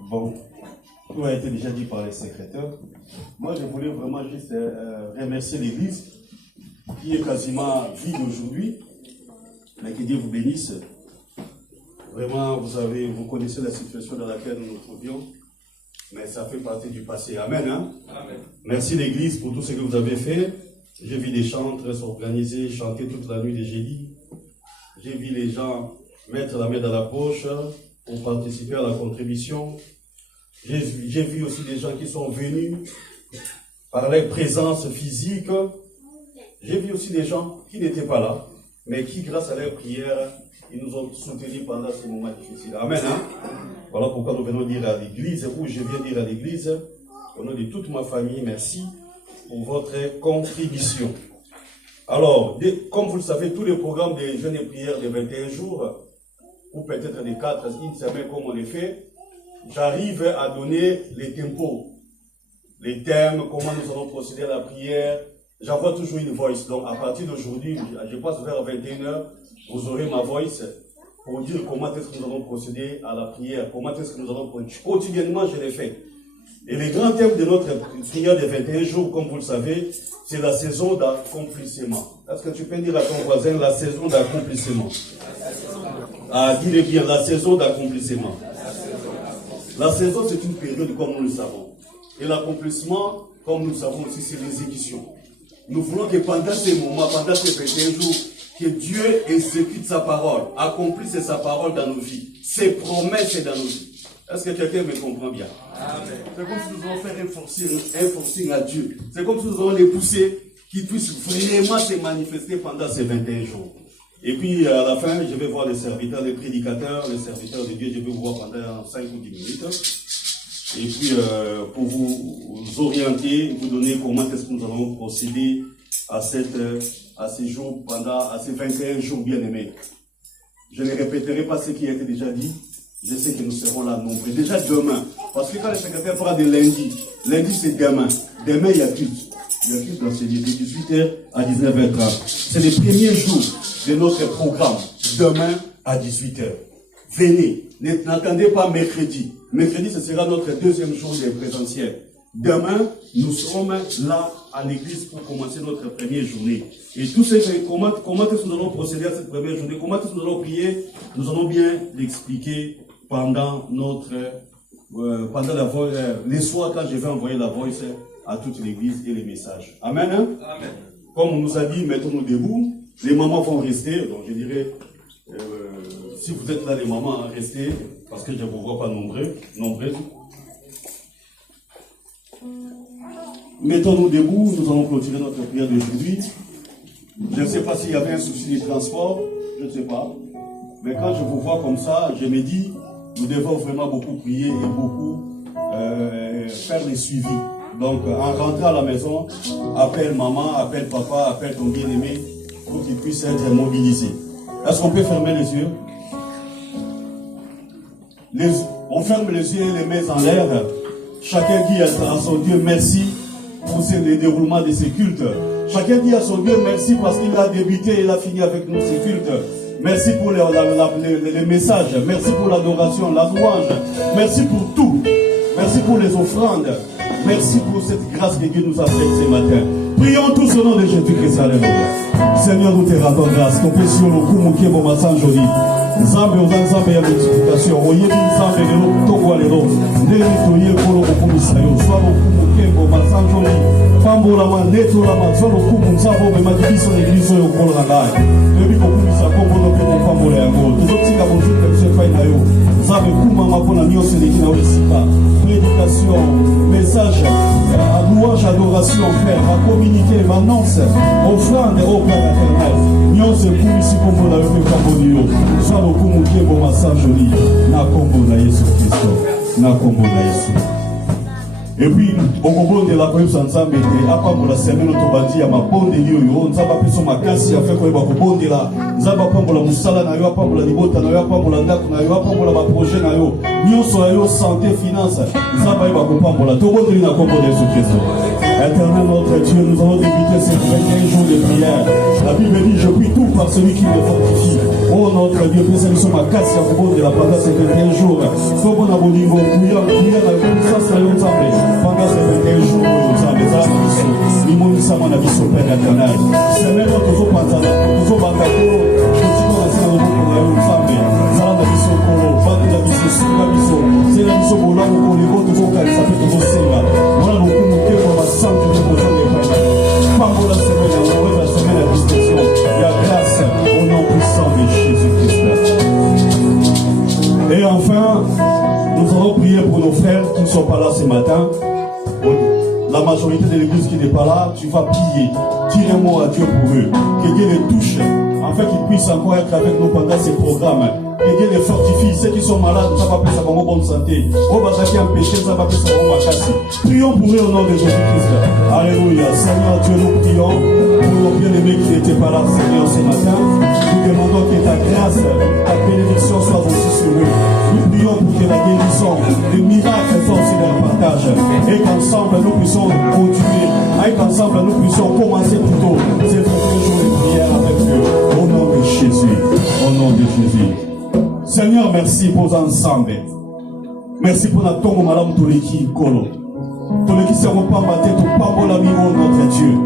Bon, tout a été déjà dit par les secrétaires. Moi, je voulais vraiment juste remercier l'Église qui est quasiment vide aujourd'hui. Mais que Dieu vous bénisse. Vraiment, vous connaissez la situation dans laquelle nous nous trouvions. Mais ça fait partie du passé. Amen. Hein? Amen. Merci l'Église pour tout ce que vous avez fait. J'ai vu des chantres s'organiser, chanter toute la nuit des jeudis. J'ai vu les gens mettre la main dans la poche pour participer à la contribution. J'ai vu aussi des gens qui sont venus par leur présence physique. J'ai vu aussi des gens qui n'étaient pas là, mais qui, grâce à leur prière, ils nous ont soutenus pendant ce moment difficile. Amen. Hein? Voilà pourquoi nous venons dire à l'église, ou je viens dire à l'église, au nom de toute ma famille, merci pour votre contribution. Alors, comme vous le savez, tous les programmes des jeûnes et prières de 21 jours, ou peut-être des 4, une semaine comme on les fait, j'arrive à donner les tempos, les thèmes, comment nous allons procéder à la prière. J'envoie toujours une voice. Donc, à partir d'aujourd'hui, je passe vers 21h, vous aurez ma voice pour dire comment est-ce que nous allons procéder à la prière, comment est-ce que nous allons procéder. Quotidiennement, je l'ai fait. Et le grand thème de notre prière de 21 jours, comme vous le savez, c'est la saison d'accomplissement. Est-ce que tu peux dire à ton voisin la saison d'accomplissement? Ah, dis-le bien, la saison d'accomplissement. La saison, c'est une période comme nous le savons. Et l'accomplissement, comme nous le savons aussi, c'est l'exécution. Nous voulons que pendant ces moments, pendant ces 21 jours, que Dieu exécute sa parole, accomplisse sa parole dans nos vies, ses promesses dans nos vies. Est-ce que quelqu'un me comprend bien? Amen. C'est comme si nous allons faire un forcing à Dieu. C'est comme si nous allons les pousser, qu'ils puissent vraiment se manifester pendant ces 21 jours. Et puis à la fin, je vais voir les serviteurs, les prédicateurs, les serviteurs de Dieu, je vais vous voir pendant 5 ou 10 minutes. Et puis pour vous orienter, vous donner comment est-ce que nous allons procéder à ces jours, à ces 21 jours bien-aimés. Je ne répéterai pas ce qui a été déjà dit. Je sais que nous serons là nombreux. Déjà demain. Parce que quand le secrétaire fera de lundi c'est demain. Demain, il y a culte. Il y a culte dans ce lieu de 18h à 19h30. C'est les premiers jours de notre programme. Demain à 18h. Venez. N'attendez pas mercredi. Mercredi, ce sera notre deuxième jour de présentiel. Demain, nous serons là à l'église pour commencer notre première journée. Et tout ce comment est-ce que nous allons procéder à cette première journée, comment est-ce que nous allons prier, nous allons bien l'expliquer pendant les soirs quand je vais envoyer la voice à toute l'église et les messages. Amen. Hein? Amen. Comme on nous a dit, mettons-nous debout. Les mamans vont rester. Donc je dirais, si vous êtes là, les mamans, restez, parce que je ne vous vois pas nombreuses. Mettons-nous debout, nous allons clôturer notre prière d'aujourd'hui. Je ne sais pas s'il y avait un souci de transport, je ne sais pas. Mais quand je vous vois comme ça, je me dis, nous devons vraiment beaucoup prier et beaucoup faire les suivis. Donc, en rentrant à la maison, appelle maman, appelle papa, appelle ton bien-aimé, pour qu'ils puissent être mobilisés. Est-ce qu'on peut fermer les yeux? On ferme les yeux et les mains en l'air. Chacun dit à son Dieu merci pour le déroulement de ces cultes. Chacun dit à son Dieu merci parce qu'il a débuté et il a fini avec nous ces cultes. Merci pour les messages. Merci pour l'adoration, la louange. Merci pour tout. Merci pour les offrandes. Merci pour cette grâce que Dieu nous a faite ce matin. Prions tous au nom de Jésus-Christ. Alléluia. Seigneur, nous te rendons grâce. Ton péché au Kumuke Bomasan Joli. Nzambe Nzambe ya multiplication. Oyebi Nzambe lelo kutongwa lelo. Ndeli toye kolo kukumisa yo. Swalo Kumuke Bomasan Joli. Pambola mandeto la mazolo kumu Nzambe memakiso n'eglise yo kolo na ngai. Ebi kokumisa kombo no pe pambola yango. Tuzotinga bonjour que ce fait na yo. Nzambe kuma mapona nyonso leki na osika. Prédication, message, louange, adoration, frère, à communiquer, m'annonce, offrande au Père éternel. Nyon se pour ici comme la levé Cambonio. Soit le coup mouké bon massage joli. Na combo na Yesu Christo. Na combo na Yesu. Et puis, au moment de la première Nzambe, après pour la semaine, on va dire ma bonne yo, Nzamba peso makasi a fait quoi ba bonne la, Nzamba pa pour la musala na yo, pa pour la libota na yo, pa pour la ndako na yo, pa pour la projet na yo, nyonso yo santé finance, Nzamba ba ko pa pour la to bonne na combo de Jésus Christ. Éternel notre Dieu, nous allons débuter ces 21 jours de prière. La Bible dit je prie tout par celui qui me fortifie. Oh notre Dieu, pesa biso makasi a bonne de la pendant ces 21 jours. So bon abonimo, prière na puissance na yo Nzambe. Pendant ces 21 jours, nous avons des armes, nous sommes à biso Père éternel. C'est même toujours pensé, toujours bangako, toujours à ça, nous sommes ensemble. Zala na biso kolo, batu na biso, suka biso, c'est la biso bola, nous connaissons toujours quand ça fait toujours senga. Voilà nous pouvons faire comme ça, nous pouvons faire des choses. Pas pour la semaine. majorité de l'église qui n'est pas là, tu vas prier. Dire un mot à Dieu pour eux. Que Dieu les touche, afin qu'ils puissent encore être avec nous pendant ces programmes. Que Dieu les fortifie. Ceux qui sont malades, ça va passer à bonne santé. Au bas qui ont péché, ça va passer à bonne casse. Prions pour eux au nom de Jésus-Christ. Alléluia. Seigneur Dieu, nous prions pour nos bien-aimés qui n'étaient pas là, Seigneur, ce matin. Nous demandons que ta grâce, ta bénédiction soit aussi sur eux. Nous prions pour que la guérison, les miracles soient aussi dans le partage. Et qu'ensemble, nous puissions continuer. Et qu'ensemble, nous puissions commencer plutôt ces premiers jours de prière avec Dieu. Au nom de Jésus. Au nom de Jésus. Seigneur, merci pour ensemble. Merci pour la tombe, madame Toleki Kolo. Toleki Seropamba, tête au Pambola Miro, notre Dieu.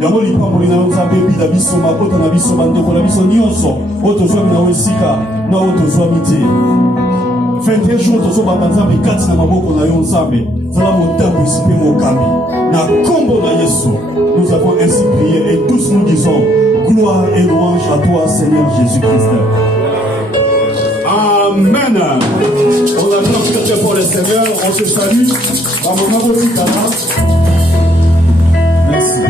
Yango li pamboli na nzambe bi da biso makota na biso bandeko na biso nyonso otozwa mina wesika na otozwa mite 21 jours tozoba nzambe kati na maboko na yo nzambe zala motambo isipe mokambi na kombo na Yesu nous avons ainsi prié et tous nous disons gloire et louange à toi Seigneur Jésus-Christ. Amen. On acclame très fort le Seigneur, on se salue. Merci.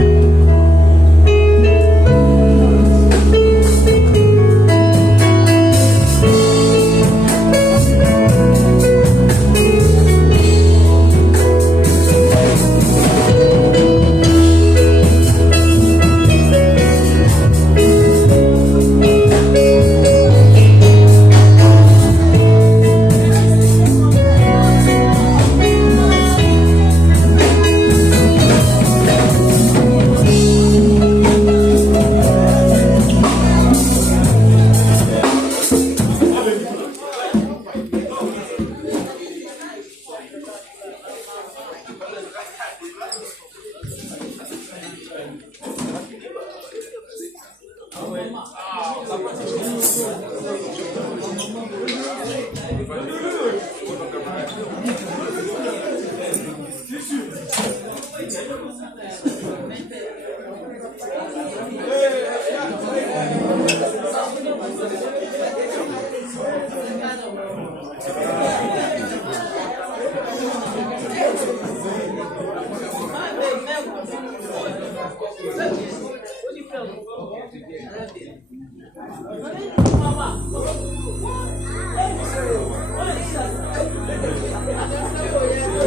Thank you.